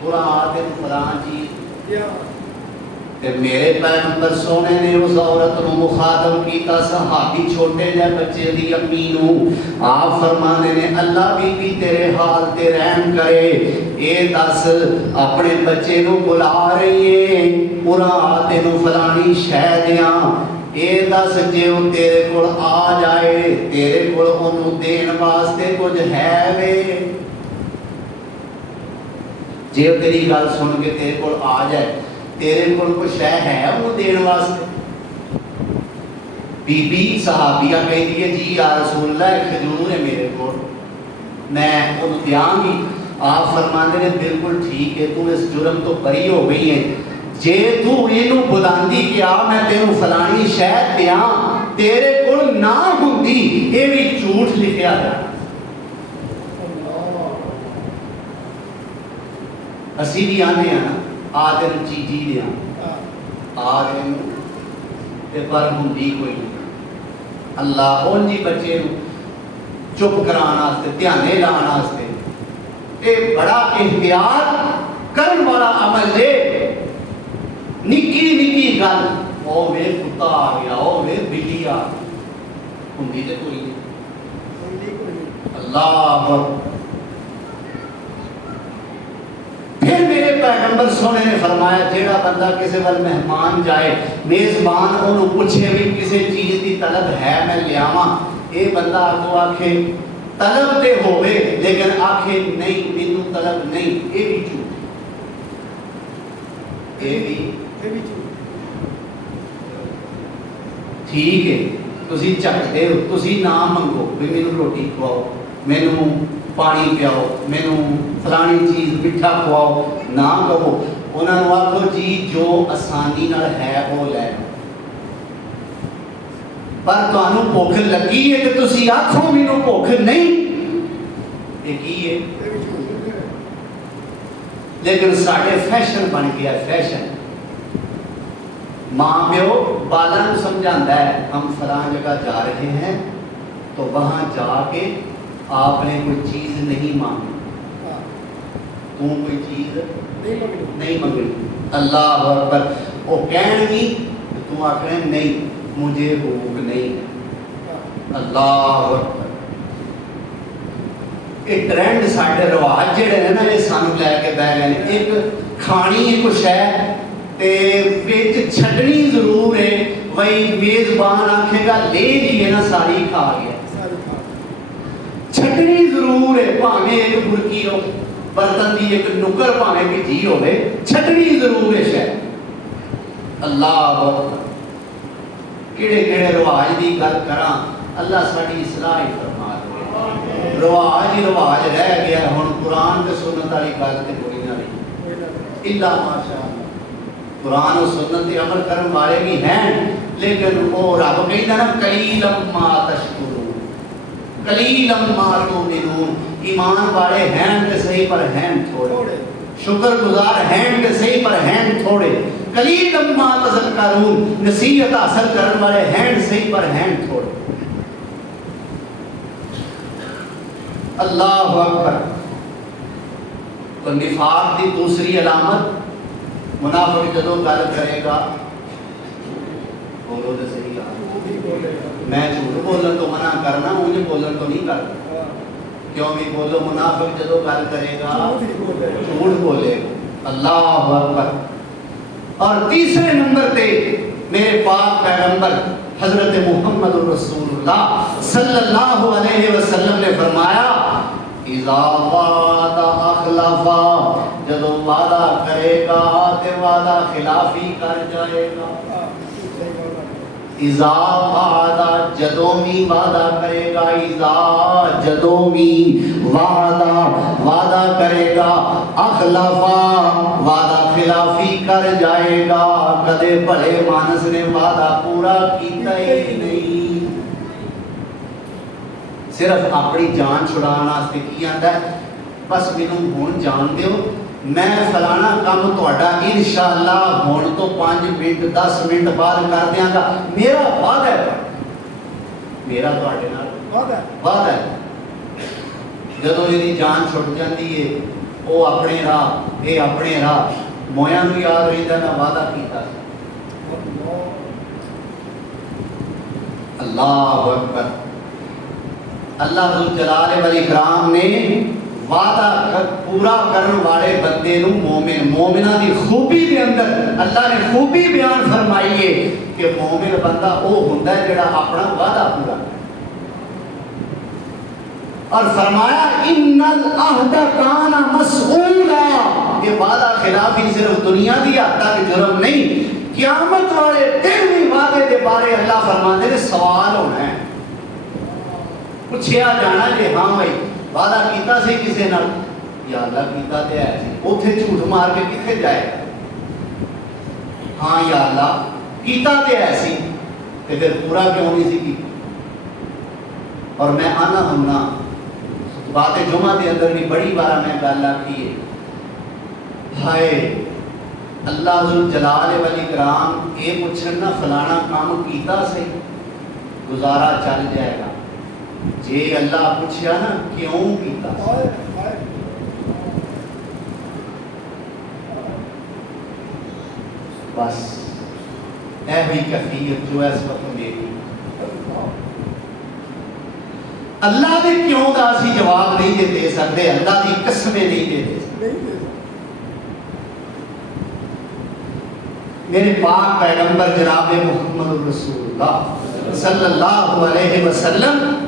پورا آ تینوں فلاں چیز تے میرے پیغمبر سونے نے اس عورت نو مخاطب کیتا صحابی چھوٹے جے بچے دی امی نو آپ فرمانے نے اللہ بھی تیرے حال تے رحم کرے اے دس اپنے بچے نو بلا رہی ہے پورا آ تینوں فلانی شے دیاں اے دس جے وہ تیرے کول آ جائے تیرے کول انہوں دین واسطے کچھ ہے وے جے وہ تیری گل سن کے تیرے کول آ جائے تیرے کول کچھ ہے انہوں دین واسطے. بی بی صحابیہ کہہ دیئے جی یا رسول اللہ ایک کھجور ہے میرے کول میں انہوں دیاں گی. آپ فرمانے نے بالکل ٹھیک ہے تو اس جرم تو بری ہو گئی ہے جے تو اینو بلاندی کہ آ میں تینوں فلانی شہد دیاں تیرے کول نہ ہوندی اے بھی جھوٹ لکھیا جانا. اسی بھی آنے ہیں نا آ تینوں چیزی دیاں آ تینوں تے پر ہوندی کوئی نہیں. اللہ ان جی بچے نو چپ کرانا آستے دھیانے لانا آستے اے بڑا احتیاط کرن والا عمل لے. نکی نکی گل او وے کتا آ گیا او وے بلی آ ہوندی تے کوئی نہیں. اللہ پھر میرے پیغمبر سونے نے فرمایا جیڑا بندہ کسی وال مہمان جائے میزبان انہوں پوچھے بھی کسی چیز دی طلب ہے میں لیاواں اے بندہ آگو آکھے طلب تے ہوئے لیکن آکھے نہیں مینوں طلب نہیں اے بھی جھوٹ اے بھی ٹھیک ہے تسی چکتے ہو تسی نہ منگو بھی مینوں روٹی کھواؤ مینوں پانی پیاؤ مینوں فلانی چیز مٹھا کھواؤ نہ کہو انہوں نے آکھو جی جو آسانی نال ہے وہ لے پر تانوں بھوک لگی ہے کہ تسی آکھو مینوں بھوک نہیں یہ کی ہے. لیکن ساڑھے فیشن بن گیا فیشن ماں پیو بالا نو سمجھاندہ ہے ہم فلاں جگہ جا رہے ہیں تو وہاں جا کے آپ نے کوئی چیز نہیں مانگی تو کوئی چیز نہیں مانگی. اللہ اکبر وہ کہن گی تو آخر نہیں مجھے بھوک نہیں. اللہ اکبر ایک ٹرینڈ ساڑھے رواج جڑے ہیں نا یہ سانو لے کے بہ گئے ایک کھانی ہے کچھ ہے تے وچ چھڈنی ضرور ہے وہی میزبان آکھے گا لے جی نا ساری کھا گیا چھڈنی ضرور ہے پاویں ایک برکی ہو برتن دی ایک نکر پاویں کی جی ہوے چھڈنی ضرور ہے شاید. اللہ کیڑے کیڑے رواج دی گل کراں اللہ ساڈی اصلاح ہی فرما دے. رواج ہی رواج رہ گیا ہن قرآن تے سنت والی گل تے کوئی نہ رہی الا ماشاءاللہ. قرآن و سنت تے عمل کرن والے بھی ہیں لیکن وہ رب کہندا نا قلیلا ما تشکرون قلیلا ما تؤمنون. ایمان والے ہیں تے صحیح پر ہیں تھوڑے شکر گزار ہیں تے صحیح پر ہیں تھوڑے قلیلا ما تذکرون نصیحت حاصل کرن والے ہیں صحیح پر ہیں تھوڑے. اللہ اکبر. تو نفاق کی دوسری علامت منافق جدو گل کرے گا بولو تو صحیح میں جھوٹ بولن تو منع کرنا انہیں بولن تو نہیں کرنا کیوں بھی بولو منافق جدو گل کرے گا جھوٹ بولے گا اللہ اکبر اور تیسرے نمبر پہ میرے پاک پیغمبر حضرت محمد رسول اللہ صلی اللہ علیہ وسلم نے فرمایا اذا وعد اخلفا جدو وعدہ کرے گا تے وعدہ خلافی کر جائے گا اذا وعد جدومی وعدہ کرے گا اذا جدومی وعدہ کرے گا اخلفا وعدہ خلافی کر جائے گا کدے بھلے مانس نے وعدہ پورا کیتا ہی نہیں صرف اپنی جان چھڑانا واسطے کی آندا ہے بس مینوں ہن جان دیو میں فلانا کام تہاڈا انشاءاللہ ہن تو 5 منٹ 10 منٹ بعد کر دیاں گا میرا وعدہ ہے میرا تہاڈے نال وعدہ ہے جدوں یہ جان چھٹ جاندی ہے وہ اپنے راہ یہ اپنے راہ مویاں نوں یاد رہندا میں وعدہ کیتا اللہ اکبر اللہ ذوالجلال والاکرام نے وعدہ پورا کرنے والے بندے نو مومن مومنہ دی خوبی دے اندر اللہ نے خوبی بیان فرمائی ہے کہ مومن بندہ وہ ہوندا ہے جڑا اپنا وعدہ پورا اور فرمایا ان العہد کان مسئولا یہ وعدہ خلافی صرف دنیا دی حد تک جرم نہیں قیامت والے دن بھی وعدے دے بارے اللہ فرماتے ہیں سوال ہونا ہے پوچھیا جانا کہ ہاں بھائی وعدہ کیتا سی کسے نال یا اللہ کیتا تے ہے سی اوتھے جھوٹ مار کے کتھے جائے گا ہاں یا اللہ کیتا تے ہے سی تے پھر پورا کیوں نہیں سی کی اور میں آنا ہمنا بات جمعہ دے اندر بھی بڑی بارہ میں گل آکھی ہے ہائے اللہ ذوالجلال والاکرام اے پوچھن نہ فلانا کام کیتا سی گزارا چل جائے گا جے اللہ پوچھیا نا کیوں کیتا بس اے بھی کفیت جو اس وقت میری اللہ دے کیوں دا اسی جواب نہیں دے سکتے اللہ دی قسمیں نہیں دے سکتے میرے پاک پیغمبر جناب محمد رسول اللہ صلی اللہ علیہ وسلم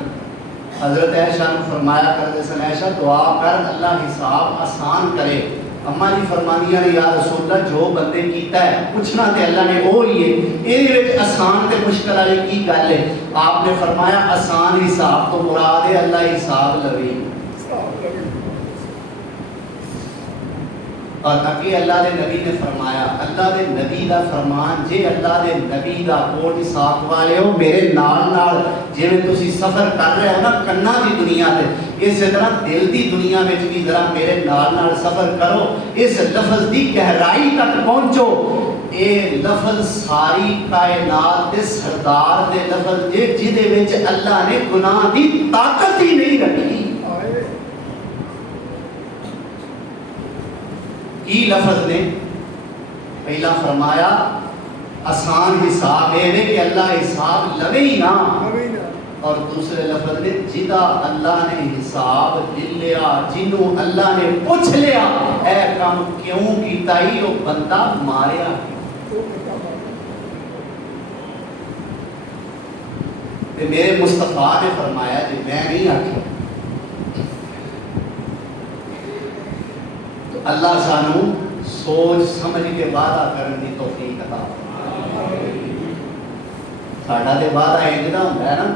حضرت عائشہ نے فرمایا کرتے سن عائشہ دعا کر اللہ حساب آسان کرے اما جی فرمانیاں یا رسول اللہ جو بندے کیتا ہے پوچھنا تے اللہ نے وہ ہی ہے یہ وچ آسان تے مشکل والی کی گل ہے آپ نے فرمایا آسان حساب تو مراد ہے اللہ حساب لوے اور تاکہ اللہ دے نبی نے فرمایا اللہ دے نبی دا فرمان جے اللہ دے نبی دا کوٹ ساتھ والے ہو میرے نال نال جویں تسی سفر کر رہے ہو نا کنا دی دنیا تے اسی طرح دل دی دنیا وچ بھی ذرا میرے نال نال سفر کرو اس لفظ دی گہرائی تک پہنچو اے لفظ ساری کائنات دے سردار دے لفظ جے وچ اللہ نے گناہ دی طاقت ہی نہیں رکھی کی لفظ نے پہلا فرمایا آسان حساب ہے کہ اللہ حساب لوے ہی نہ اور دوسرے لفظ نے جدا اللہ نے حساب دل لیا جنوں اللہ نے پوچھ لیا اے کام کیوں کیتا ہی وہ بندہ ماریا میرے مصطفیٰ نے فرمایا کہ میں نہیں آکھا اللہ سانو سوچ سمجھ کے وعدہ کرنے کی توفیق عطا ساڈا تے وعدہ انجدا ہوندا ہے نا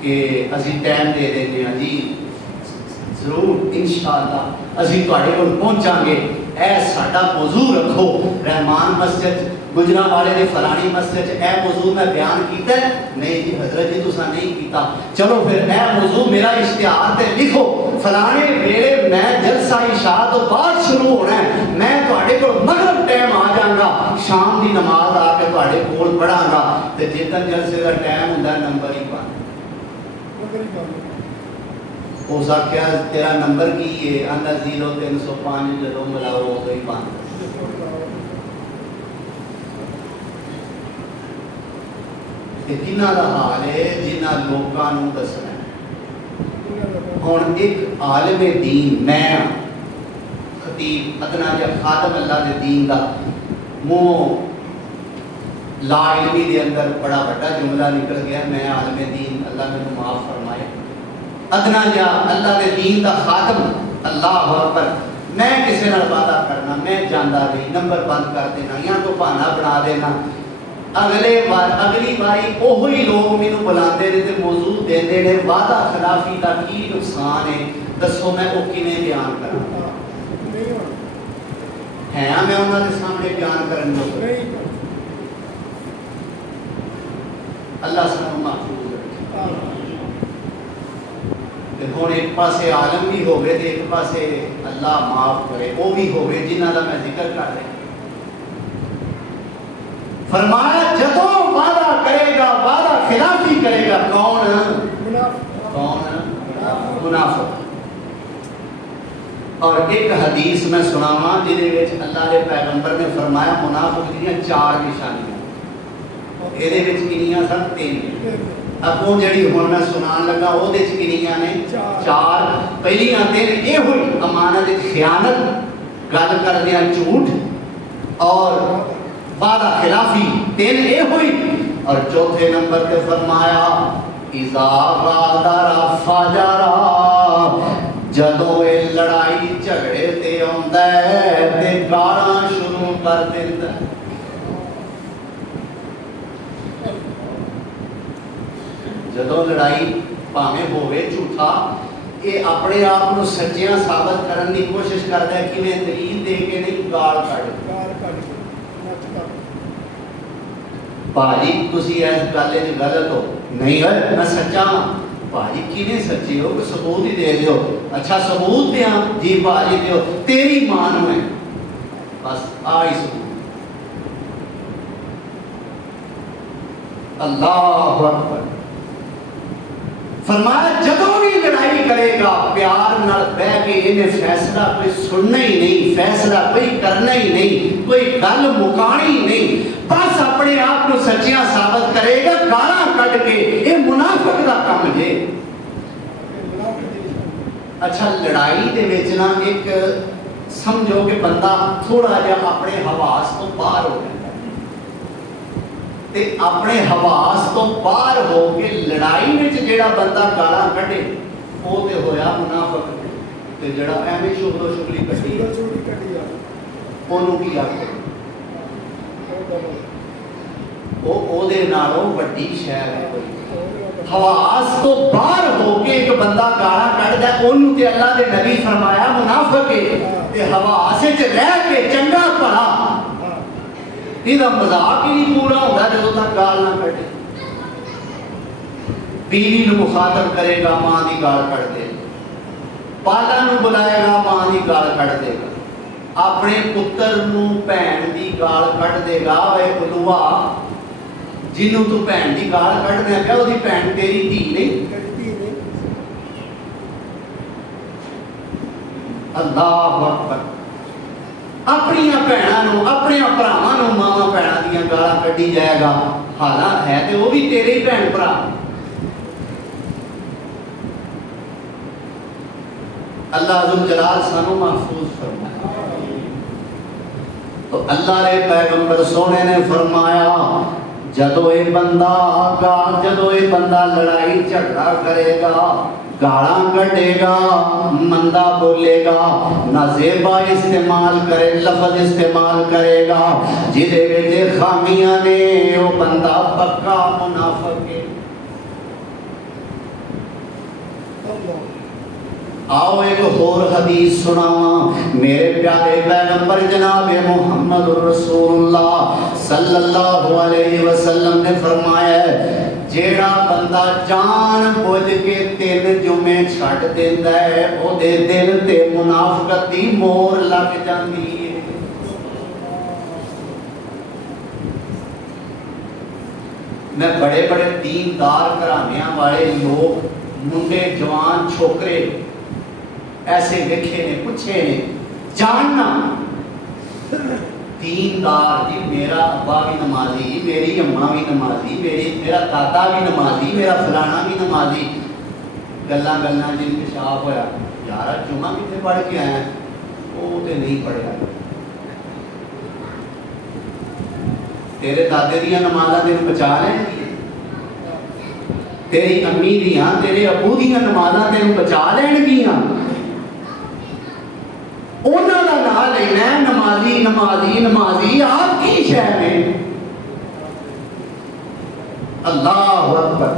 کہ اسی ٹائم دے دیں ہاں جی ضرور انشاءاللہ اسی تواڈے کول پہنچاں گے اے ساڈا موضوع رکھو رحمان مسجد گجرانوالے دی فلانی مسجد اے موضوع میں بیان کیتا ہے نہیں جی حضرت جی تساں نہیں کیتا چلو پھر اے موضوع میرا اشتہار تے لکھو فلانے ویلے میں جلسہ عشاء تو بعد شروع ہونا ہے میں تواڈے کول مغرب ٹائم آ جاں گا شام دی نماز آ کے تواڈے کول پڑھاں گا تے جتنا جلسے دا ٹائم ہوندا نمبر ہی پانا اس آخیا تیرا نمبر کی ہے؟ آندا 0305 جدوں ملاؤ ادو ہی بند. جنہ کا حال ہے جنہ لوگوں دسنا. ہوں ایک عالم دین میں خطیب ادنا جا خادم اللہ دے دین دا منہ لا علمی دے اندر بڑا بڑا جملہ نکل گیا. میں عالم دین اللہ نے معاف فرمائے ادنا جا اللہ دے دین دا خادم اللہ اکبر. میں کسی نال وعدہ کرنا میں جانا نہیں نمبر بند کر دینا یا تو بہانا بنا دینا. اگلی باری وہی لوگ مینوں بلاندے نے تے موضوع دیندے نے وعدہ خلافی دا کی نقصان ہے دسو میں وہ کیویں بیان کراں. ہے میں انہاں دے سامنے بیان کرن جو اللہ سانوں محفوظ رکھے. تے ہن ایک پاسے عالم بھی ہوے تے ایک پاسے اللہ معاف کرے وہ بھی ہوے جنہاں دا میں ذکر کر رہا. فرمایا جدوں وعدہ کرے گا وعدہ خلافی کرے گا کون؟ منافق. اور ایک حدیث میں سناواں جہدے وچ اللہ دے پیغمبر نے فرمایا منافق دیاں 4 نشانیاں. یہ کنیاں سن 3. اگوں جڑی ہن میں سنان لگا وہ کنیاں نے 4. پہلیاں 3 یہ ہوئی امانت خیانت گل کردیاں جھوٹ اور وعدہ خلافی 3 یہ ہوئی. اور چوتھے نمبر پہ فرمایا اذا غادر فجر. جدوں یہ لڑائی جھگڑے تے آندا ہے تے گالاں شروع کر دیندا. جدوں لڑائی پاویں ہوے جھوٹا یہ اپنے آپ کو سچیاں ثابت کرنے کی کوشش کرتا ہے کہ میں دلیل دے کے نہیں گال کٹ. بھاجی تسی اس گل وچ غلط ہو. نہیں ہے میں سچا ہاں. بھاجی کیویں سچے ہو کہ ثبوت ہی دے دیو. اچھا ثبوت دیاں جی بھاجی دیو تیری مان میں بس آئی ثبوت. اللہ اکبر. فرمایا جدوں بھی لڑائی کرے گا پیار نال بہ کے انہیں فیصلہ کوئی سننا ہی نہیں فیصلہ کوئی کرنا ہی نہیں کوئی گل مکانی نہیں بس اپنے آپ کو سچیاں ثابت کرے گا گالاں کٹ کے. یہ منافق دا کم ہے. اچھا لڑائی دے وچ نا ایک سمجھو کہ بندہ تھوڑا جہا اپنے حواس تو باہر ہو جائے تے اپنے حواس تو باہر ہو کے لڑائی وچ جیڑا بندہ گالاں کڈے وہ تے ہویا منافق. تے جیڑا ایویں شغل و شغلی کڈی اونوں کی آکھے او دے نالوں وڈی شے ہے. حواس تو باہر ہو کے ایک بندہ گالاں کڈدا اونوں تے اللہ دے نبی فرمایا منافق ہے. تے حواس وچ رہ کے چنگا بھلا یہ مذاق ہی نہیں پورا ہوتا جب تک گال نہ کٹے. بیوی نو مخاطب کرے گا ماں دی گال کٹ دے. بالا نو بلائے گا ماں دی گال کٹ دے گا. اپنے پتر نو بہن دی گال کٹ دے گا. اے بلوا جنوں تو بہن دی گال کٹ دے پیا وہ بہن تیری دھی نہیں. اللہ اکبر. اپنی بھنوں اپنے بھراواں ماواں بھنوں دیا گالاں کڈی جائے گا حالانکہ ہے تو وہ بھی تیرے ہی بہن بھرا. اللہ ذوالجلال سانوں محفوظ فرمائے. تو اللہ نے پیغمبر سونے نے فرمایا جدو یہ بندہ لڑائی جھگڑا کرے گا گالاں کٹے گا مندہ بولے گا نازیبا استعمال کرے لفظ استعمال کرے گا جدے وچ خامیاں نے وہ بندہ پکا منافق ہے. آؤ ایک اور حدیث سناواں. میرے پیارے پیغمبر جناب محمد رسول اللہ صلی اللہ علیہ وسلم نے فرمایا جیڑا بندہ جان بوجھ کے 3 جمعے چھڈ دیندا ہے او دے دل تے منافقت دی مہر لگ جاندی ہے. میں بڑے بڑے دیندار گھرانیاں والے لوگ منڈے جوان چھوکرے ایسے دیکھے نے پوچھے نے جاننا دیندار جی میرا ابا بھی نمازی میری اماں بھی نمازی میرا دادا بھی نمازی میرا فلانا بھی نمازی گلاں گلاں جن انکشاف ہویا یار جمعہ کتنے پڑھ کے آیا ہے وہ تے نہیں پڑھیا تیرے دادے دیاں نمازاں تینوں بچا لیں گی تیری امی دیاں تیرے ابو دیاں نمازاں تینوں بچا لین گیاں انہاں دا نام لینا ہے نمازی نمازی نمازی آپ کی شے میں اللہ اکبر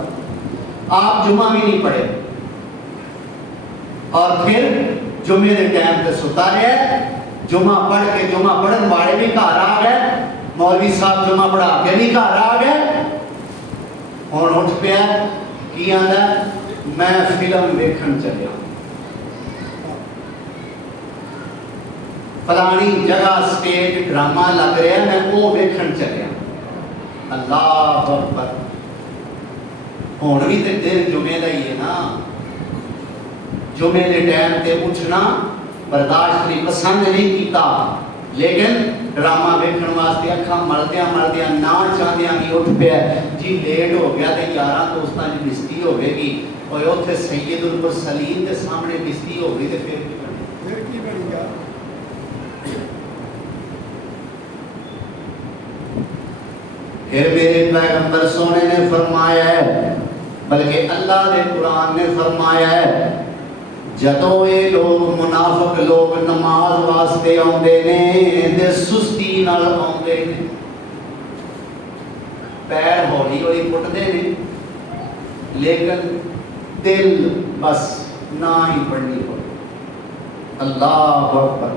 آپ جمعہ بھی نہیں پڑھے اور پھر جمعے کے ٹائم تے ستا رہے جمعہ پڑھ کے جمعہ پڑھن والے بھی گھر آ گئے مولوی صاحب جمعہ پڑھا کے بھی گھر آ گئے ہن اٹھ پیا کی آندا میں فلم دیکھن چلیا فلانی جگہ سٹیج ڈرامہ لگ رہا ہے میں وہ دیکھن چلیا اللہ اکبر ہن بھی تے دن جمعے دا ہی ہے نا جمعے کے ٹائم تے اٹھنا برداشت نہیں پسند نہیں کیتا لیکن ڈرامہ دیکھن واسطے اکھاں ملدیاں ملدیاں نہ چاہدیاں بھی اٹھ پیا جی لیٹ ہو گیا تے یاراں دوستاں دی بستی ہوے گی اور اوتھے سید المرسلین دے سامنے بستی ہو گئی تے پھر کی بنی گا پھر میرے پیغمبر سونے نے فرمایا ہے بلکہ اللہ دے قرآن نے فرمایا ہے جدوں یہ لوگ منافق لوگ نماز واسطے آندے نے تے سستی نال آندے نے پیر ہولی ہولی پٹدے نے لیکن دل بس نہ ہی پڑھنی پڑے اللہ اکبر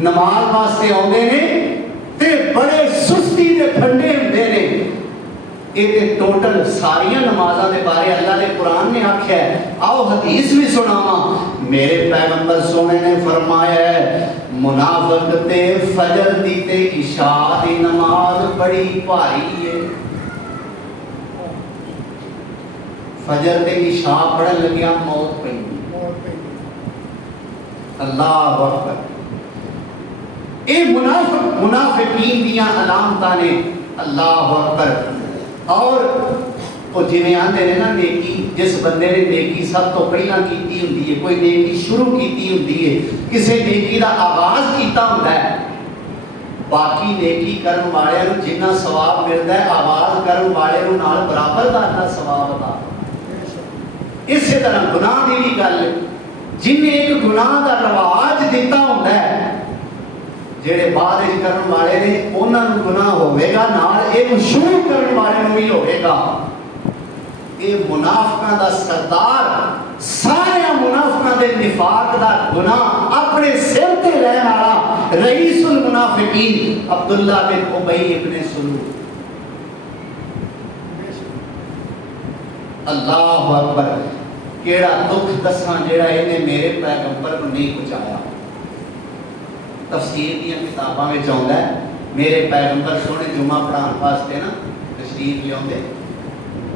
نماز واسطے آندے نے تے بڑے سستی دے پھنڈے ہوندے نے یہ ٹوٹل ساریاں نمازاں دے بارے اللہ نے قرآن نے آکھیا ہے آؤ حدیث بھی سناواں میرے پیغمبر سونے نے فرمایا ہے منافق تے فجر دی تے عشاء دی نماز بڑی بھاری ہے فجر تے عشاء پڑھن لگیا موت پئی اللہ اکبر اے منافقین دیاں علامتاں نے اللہ اکبر اور وہ جویں آندے نے نا نیکی جس بندے نے نیکی سب تو پہلا کیتی ہوندی ہے کوئی نیکی شروع کیتی ہوندی ہے کسے نیکی دا آغاز کیتا ہوندا ہے باقی نیکی کرن والے نوں جنہ ثواب ملدا ہے آغاز کرن والے نوں نال برابر دا اللہ ثواب عطا اسی طرح گناہ دی بھی گل جن نے ایک گناہ دا رواج دیتا ہوندا ہے جڑے بعد وچ کرن والے نے انہاں نوں گناہ ہوے گا نال اے شروع کرن والے نوں بھی ہوے گا اے منافقاں دا سردار سارے منافقاں دے نفاق دا گناہ اپنے سر تے لین والا رئیس المنافقین عبداللہ بن ابی ابن سلول اللہ اکبر کیڑا دکھ دساں جڑا اینے میرے پیغمبر کو نہیں پہنچایا تفسیر دیا کتاباں میں آتا ہے میرے پیغمبر سونے جمعہ پڑھان واسطے نا تشریف لے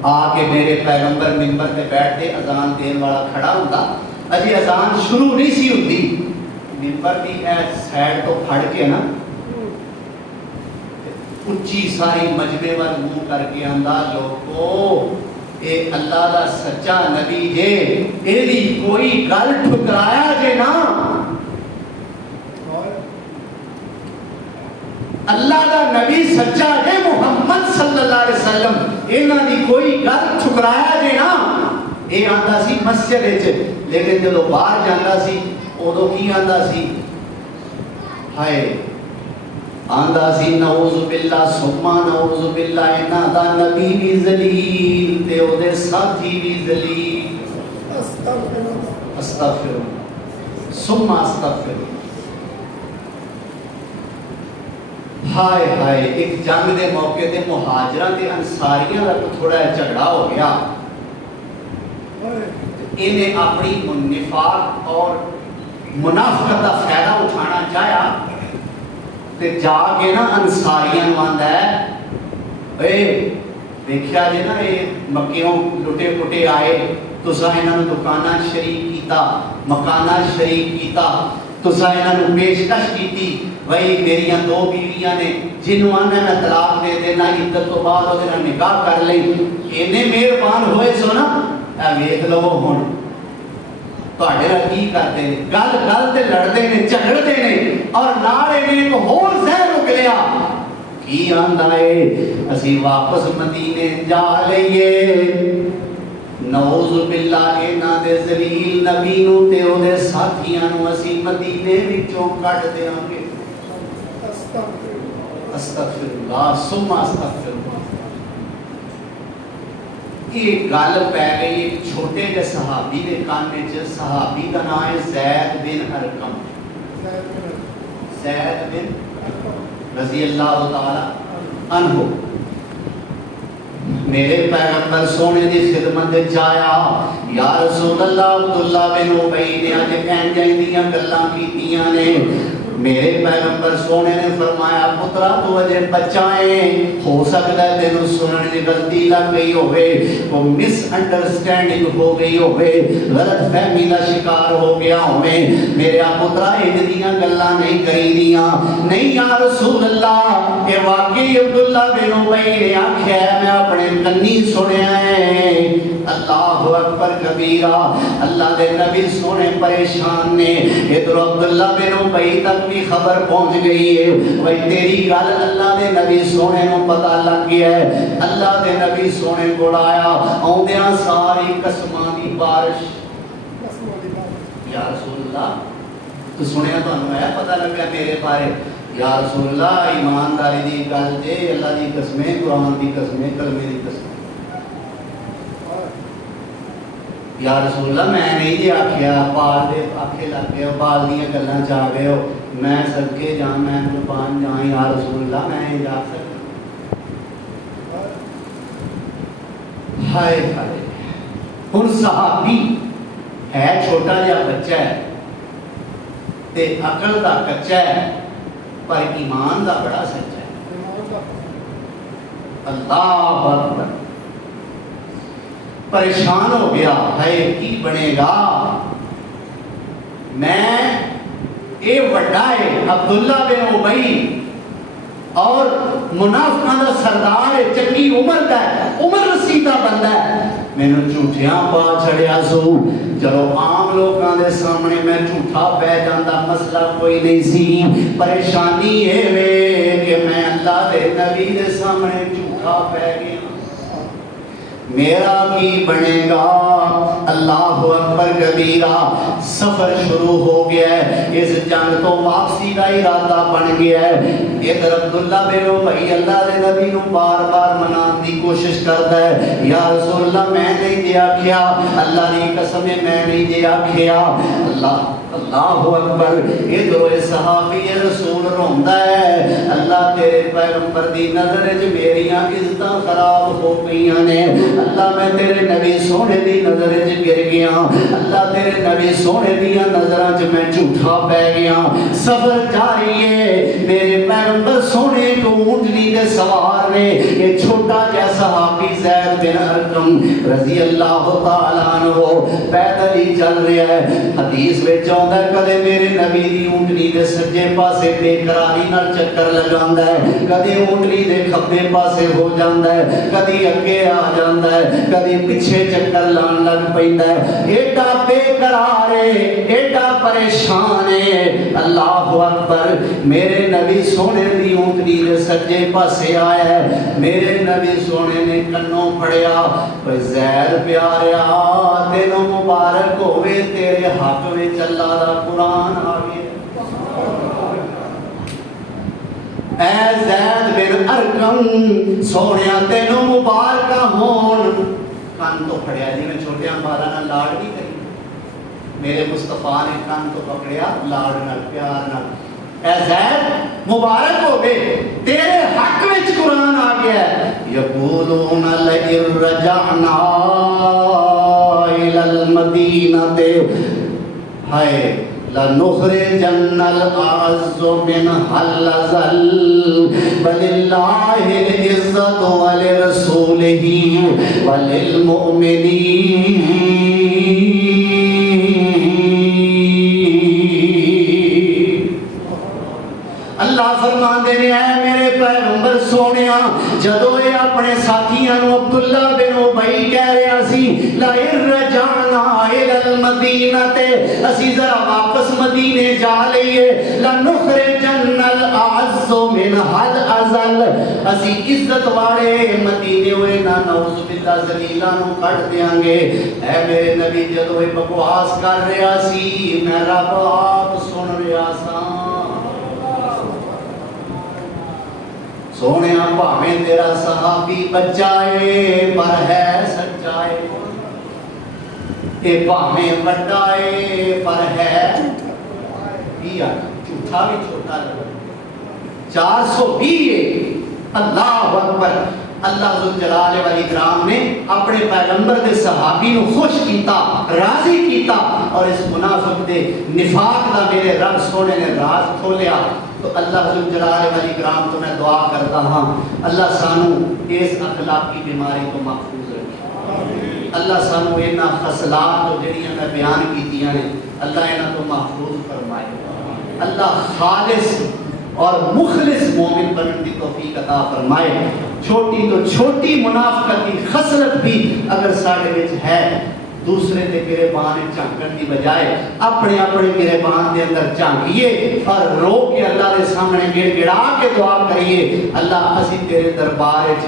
آ کے میرے پیغمبر منبر تے بیٹھتے اذان دین والا کھڑا ہوتا اجی اذان شروع نہیں سی ہوتی منبر دی اے سائڈ تو پھڑ کے نا اچھی ساری مجمع وال منہ کر کے آندا لوگو اے اللہ دا سچا نبی جے اے دی کوئی گل ٹھکرایا جے نا اللہ دا نبی سچا ہے محمد صلی اللہ علیہ وسلم انہاں دی کوئی گل ٹھکرایا جے نا اے آندا سی مسجد وچ لیکن جدو باہر جاندا سی اودوں کی آندا سی ہائے آندا سی نعوذ باللہ ثم نعوذ باللہ انہاں دا نبی بھی ذلیل تے او دے ساتھی بھی ذلیل استغفر ثم استغفر ہائے ہائے ایک جنگ دے موقع تے مہاجراں تے انصاریاں دا تھوڑا جھگڑا ہو گیا انہیں اپنی نفاق اور منافقت کا فائدہ اٹھانا چاہیا تے جا کے نا انصاریاں نوں آندا ہے اے دیکھا جی نا یہ مکیوں لٹے پٹے آئے تسا انہاں نوں دکاناں شریک کیتا مکاناں شریک کیتا تسا انہاں نوں پیشکش کیتی بھائی میریاں دو بیویاں نے جنہوں آنا میں طلاق دے دینا عدت تو بعد وہ دینا نکاح کر لیں انہیں مہربان ہوئے سو نا اے ویکھ لو ہن تواڈے نال کی کردے نے گل گل تے لڑدے نے جھگڑدے نے اور نال انہیں ایک ہور زہر اگلیا کی آندا اے اسی واپس مدینے جا لئیے نعوذ باللہ انہاں دے ذلیل نبی نو تے او دے ساتھیاں نو اسی مدینے وچوں کڈ دیاں گے استغفر اللہ ثم استغفر اللہ یہ گل پہ گئی ایک چھوٹے جے صحابی دے کان وچ صحابی دا نام ہے زید بن ارقم زید بن رضی اللہ تعالی عنہ میرے پیغمبر سونے دی خدمت جایا یا رسول اللہ عبداللہ بن ابی نے اج کہن جائیاں گلاں کیتیاں نے میرے پیغمبر سونے نے فرمایا پترا تو اجے بچہ ہے ہو سکتا ہے تینوں سننے دی غلطی لگ گئی ہوئے وہ مس انڈرسٹینڈنگ ہو گئی ہوئے غلط فہمی کا شکار ہو گیا ہوئے میرے پترا ان دیاں گلاں نہیں کری دیاں نہیں یا رسول اللہ کہ واقعی عبداللہ بن ابی نے آکھیا ہے میں اپنے کنی سنیا ہے اللہ اکبر کبیرہ اللہ دے نبی سونے پریشان نے ادھر عبداللہ بن ابی تک بھی خبر پہنچ گئی ہے بھئی تیری گل اللہ دے نبی سونے نو پتہ لگ گیا ہے اللہ دے نبی سونے کو آیا آؤندیاں ساری قسماں دی بارش یا رسول اللہ تو سنیا تو انہوں ہے پتہ لگا میرے بارے یا رسول اللہ ایمانداری دی گل جے اللہ دی قسمیں قرآن دی قسمیں کلمے دی قسمیں یا رسول اللہ میں نہیں جی آکھیا پال دے آکھے لگ گئے پال دیاں گلاں چاہ گئے ہو میں صدقے جان میں قربان جان یا رسول اللہ میں نہیں جا سکتا ہائے ہائے ہن صحابی ہے چھوٹا جا بچہ ہے تے عقل دا کچا ہے پر ایمان دا بڑا سچا ہے اللہ اکبر پریشان ہو گیا ہے کی بنے گا میں اے وڈا ہے عبداللہ بن ابی اور منافقاں دا سردار ہے چنگی عمر دا ہے عمر رسیدہ بندہ ہے میں نے جھوٹیاں پا چھڑیا سو چلو عام لوگاں دے سامنے میں جھوٹا پہ جاندہ مسئلہ کوئی نہیں سی پریشانی ہے وے کہ میں اللہ دے نبی دے سامنے جھوٹا پہ گیا میرا کی بنے گا اللہ اکبر کبیرہ سفر شروع ہو گیا ہے اس جنگ تو واپسی کا ارادہ بن گیا ہے ادھر عبداللہ بن ابی اللہ دے نبی نو بار بار منان دی کوشش کرتا ہے یا رسول اللہ میں نہیں دے آکھیا اللہ دی قسم میں نہیں دے آکھیا اللہ اکبر ادھر صحابی رسول روندا ہے اللہ تیرے پیغمبر دی نظر وچ میریاں عزتاں خراب ہو گئیاں نے اللہ میں تیرے نبی سونے دی نظر وچ گر گیا اللہ تیرے نبی سونے دی نظراں وچ میں جھوٹا پہ گیا سفر جاری ہے میرے پیغمبر سونے کو اونٹنی دے سوار نے یہ چھوٹا جا صحابی زید بن ارقم رضی اللہ تعالیٰ عنہ پیدل ہی چل رہا ہے حدیث وچ آندا ہے کدے میرے نبی دی اونٹنی دے سجے پاسے بے قراری نال چکر لگاندا ہے کدے اونٹنی دے کھبے پاسے ہو جاندا ہے کدی اگے آ جاندا ہے کدی پیچھے چکر لان لگ پیندا ہے ایڈا بے قرار ہے ایڈا پریشان ہے اللہ اکبر میرے نبی سونے دی اونٹنی دے سجے پاسے آیا ہے میرے نبی سونے نے کنوں پھڑیا اوے زید پیاریا تینوں مبارک ہوے تیرے حق وچ اللہ دا قرآن آ گیا اے زید بن ارقم سونیا تینوں مبارک ہون کان تو پھڑیا جی میں چھوٹیاں باراں نال لاڑ نہیں کری میرے مصطفیٰ نے کان تو پکڑیا لاڑ نال پیار نال اے زید مبارک ہو گئے تیرے حق وچ قرآن آ گیا ہے یقولون لئن رجعنا الى المدینہ ہائے لَنُخْرِجَنَّ الْأَعَزُّ مِنْهَا الْأَذَلَّ وَلِلَّهِ الْعِزَّةُ وَلِرَسُولِهِ وَلِلْمُؤْمِنِينَ۔ اللہ فرماندے نے اے میرے پیغمبر سونیا جدو یہ اپنے ساتھیاں نو عبداللہ بن ابی کہہ رہا سی لَئِن رَجَعْنَا إِلَى الْمَدِينَةِ اسی ذرا واپس مدینے جا لئیے لَنُخْرِجَنَّ الْأَعَزُّ مِنْهَا الْأَذَلَّ اسی عزت والے مدینے ہوئے نہ نعوذ باللہ ذلیلاں نو کٹ دیاں گے۔ اے میرے نبی جدو یہ بکواس کر رہا سی میں رب آپ سن رہا سا۔ سونے بھاویں تیرا صحابی بچائے پر ہے سچائے، اے بھاویں وڈائے پر ہے جھوٹا بھی چھوٹا لگا۔ 420 اللہ اکبر۔ اللہ ذوالجلال والاکرام نے اپنے پیغمبر دے صحابی نو خوش کیتا، راضی کیتا، اور اس منافق دے نفاق دا میرے رب سونے نے راز کھولیا۔ تو اللہ ذوالجلال والاکرام تو میں دعا کرتا ہاں اللہ سانو اس اخلاقی بیماری کو محفوظ رکھے، اللہ سانو اینا خصلات تو جڑیاں میں بیان کیتیاں نے اللہ اینا تو محفوظ فرمائے، اللہ خالص اور مخلص مومن بننے کی توفیق عطا فرمائے۔ چھوٹی تو چھوٹی منافقت کی خصلت بھی اگر ساڑھے وچ ہے دوسرے دے گریبان جھانکن دی بجائے اپنے اپنے گریبان دے اندر جھانکیے اور رو کے اللہ دے سامنے گڑ گڑا کے دعا کریے اللہ اسی تیرے دربار وچ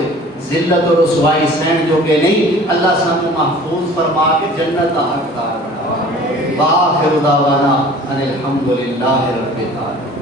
ذلت اور رسوائی سہن جو کہ نہیں، اللہ سانو محفوظ فرما کے جنت دا حقدار بنا۔ وآخر دعوانا ان الحمدللہ رب العالمین۔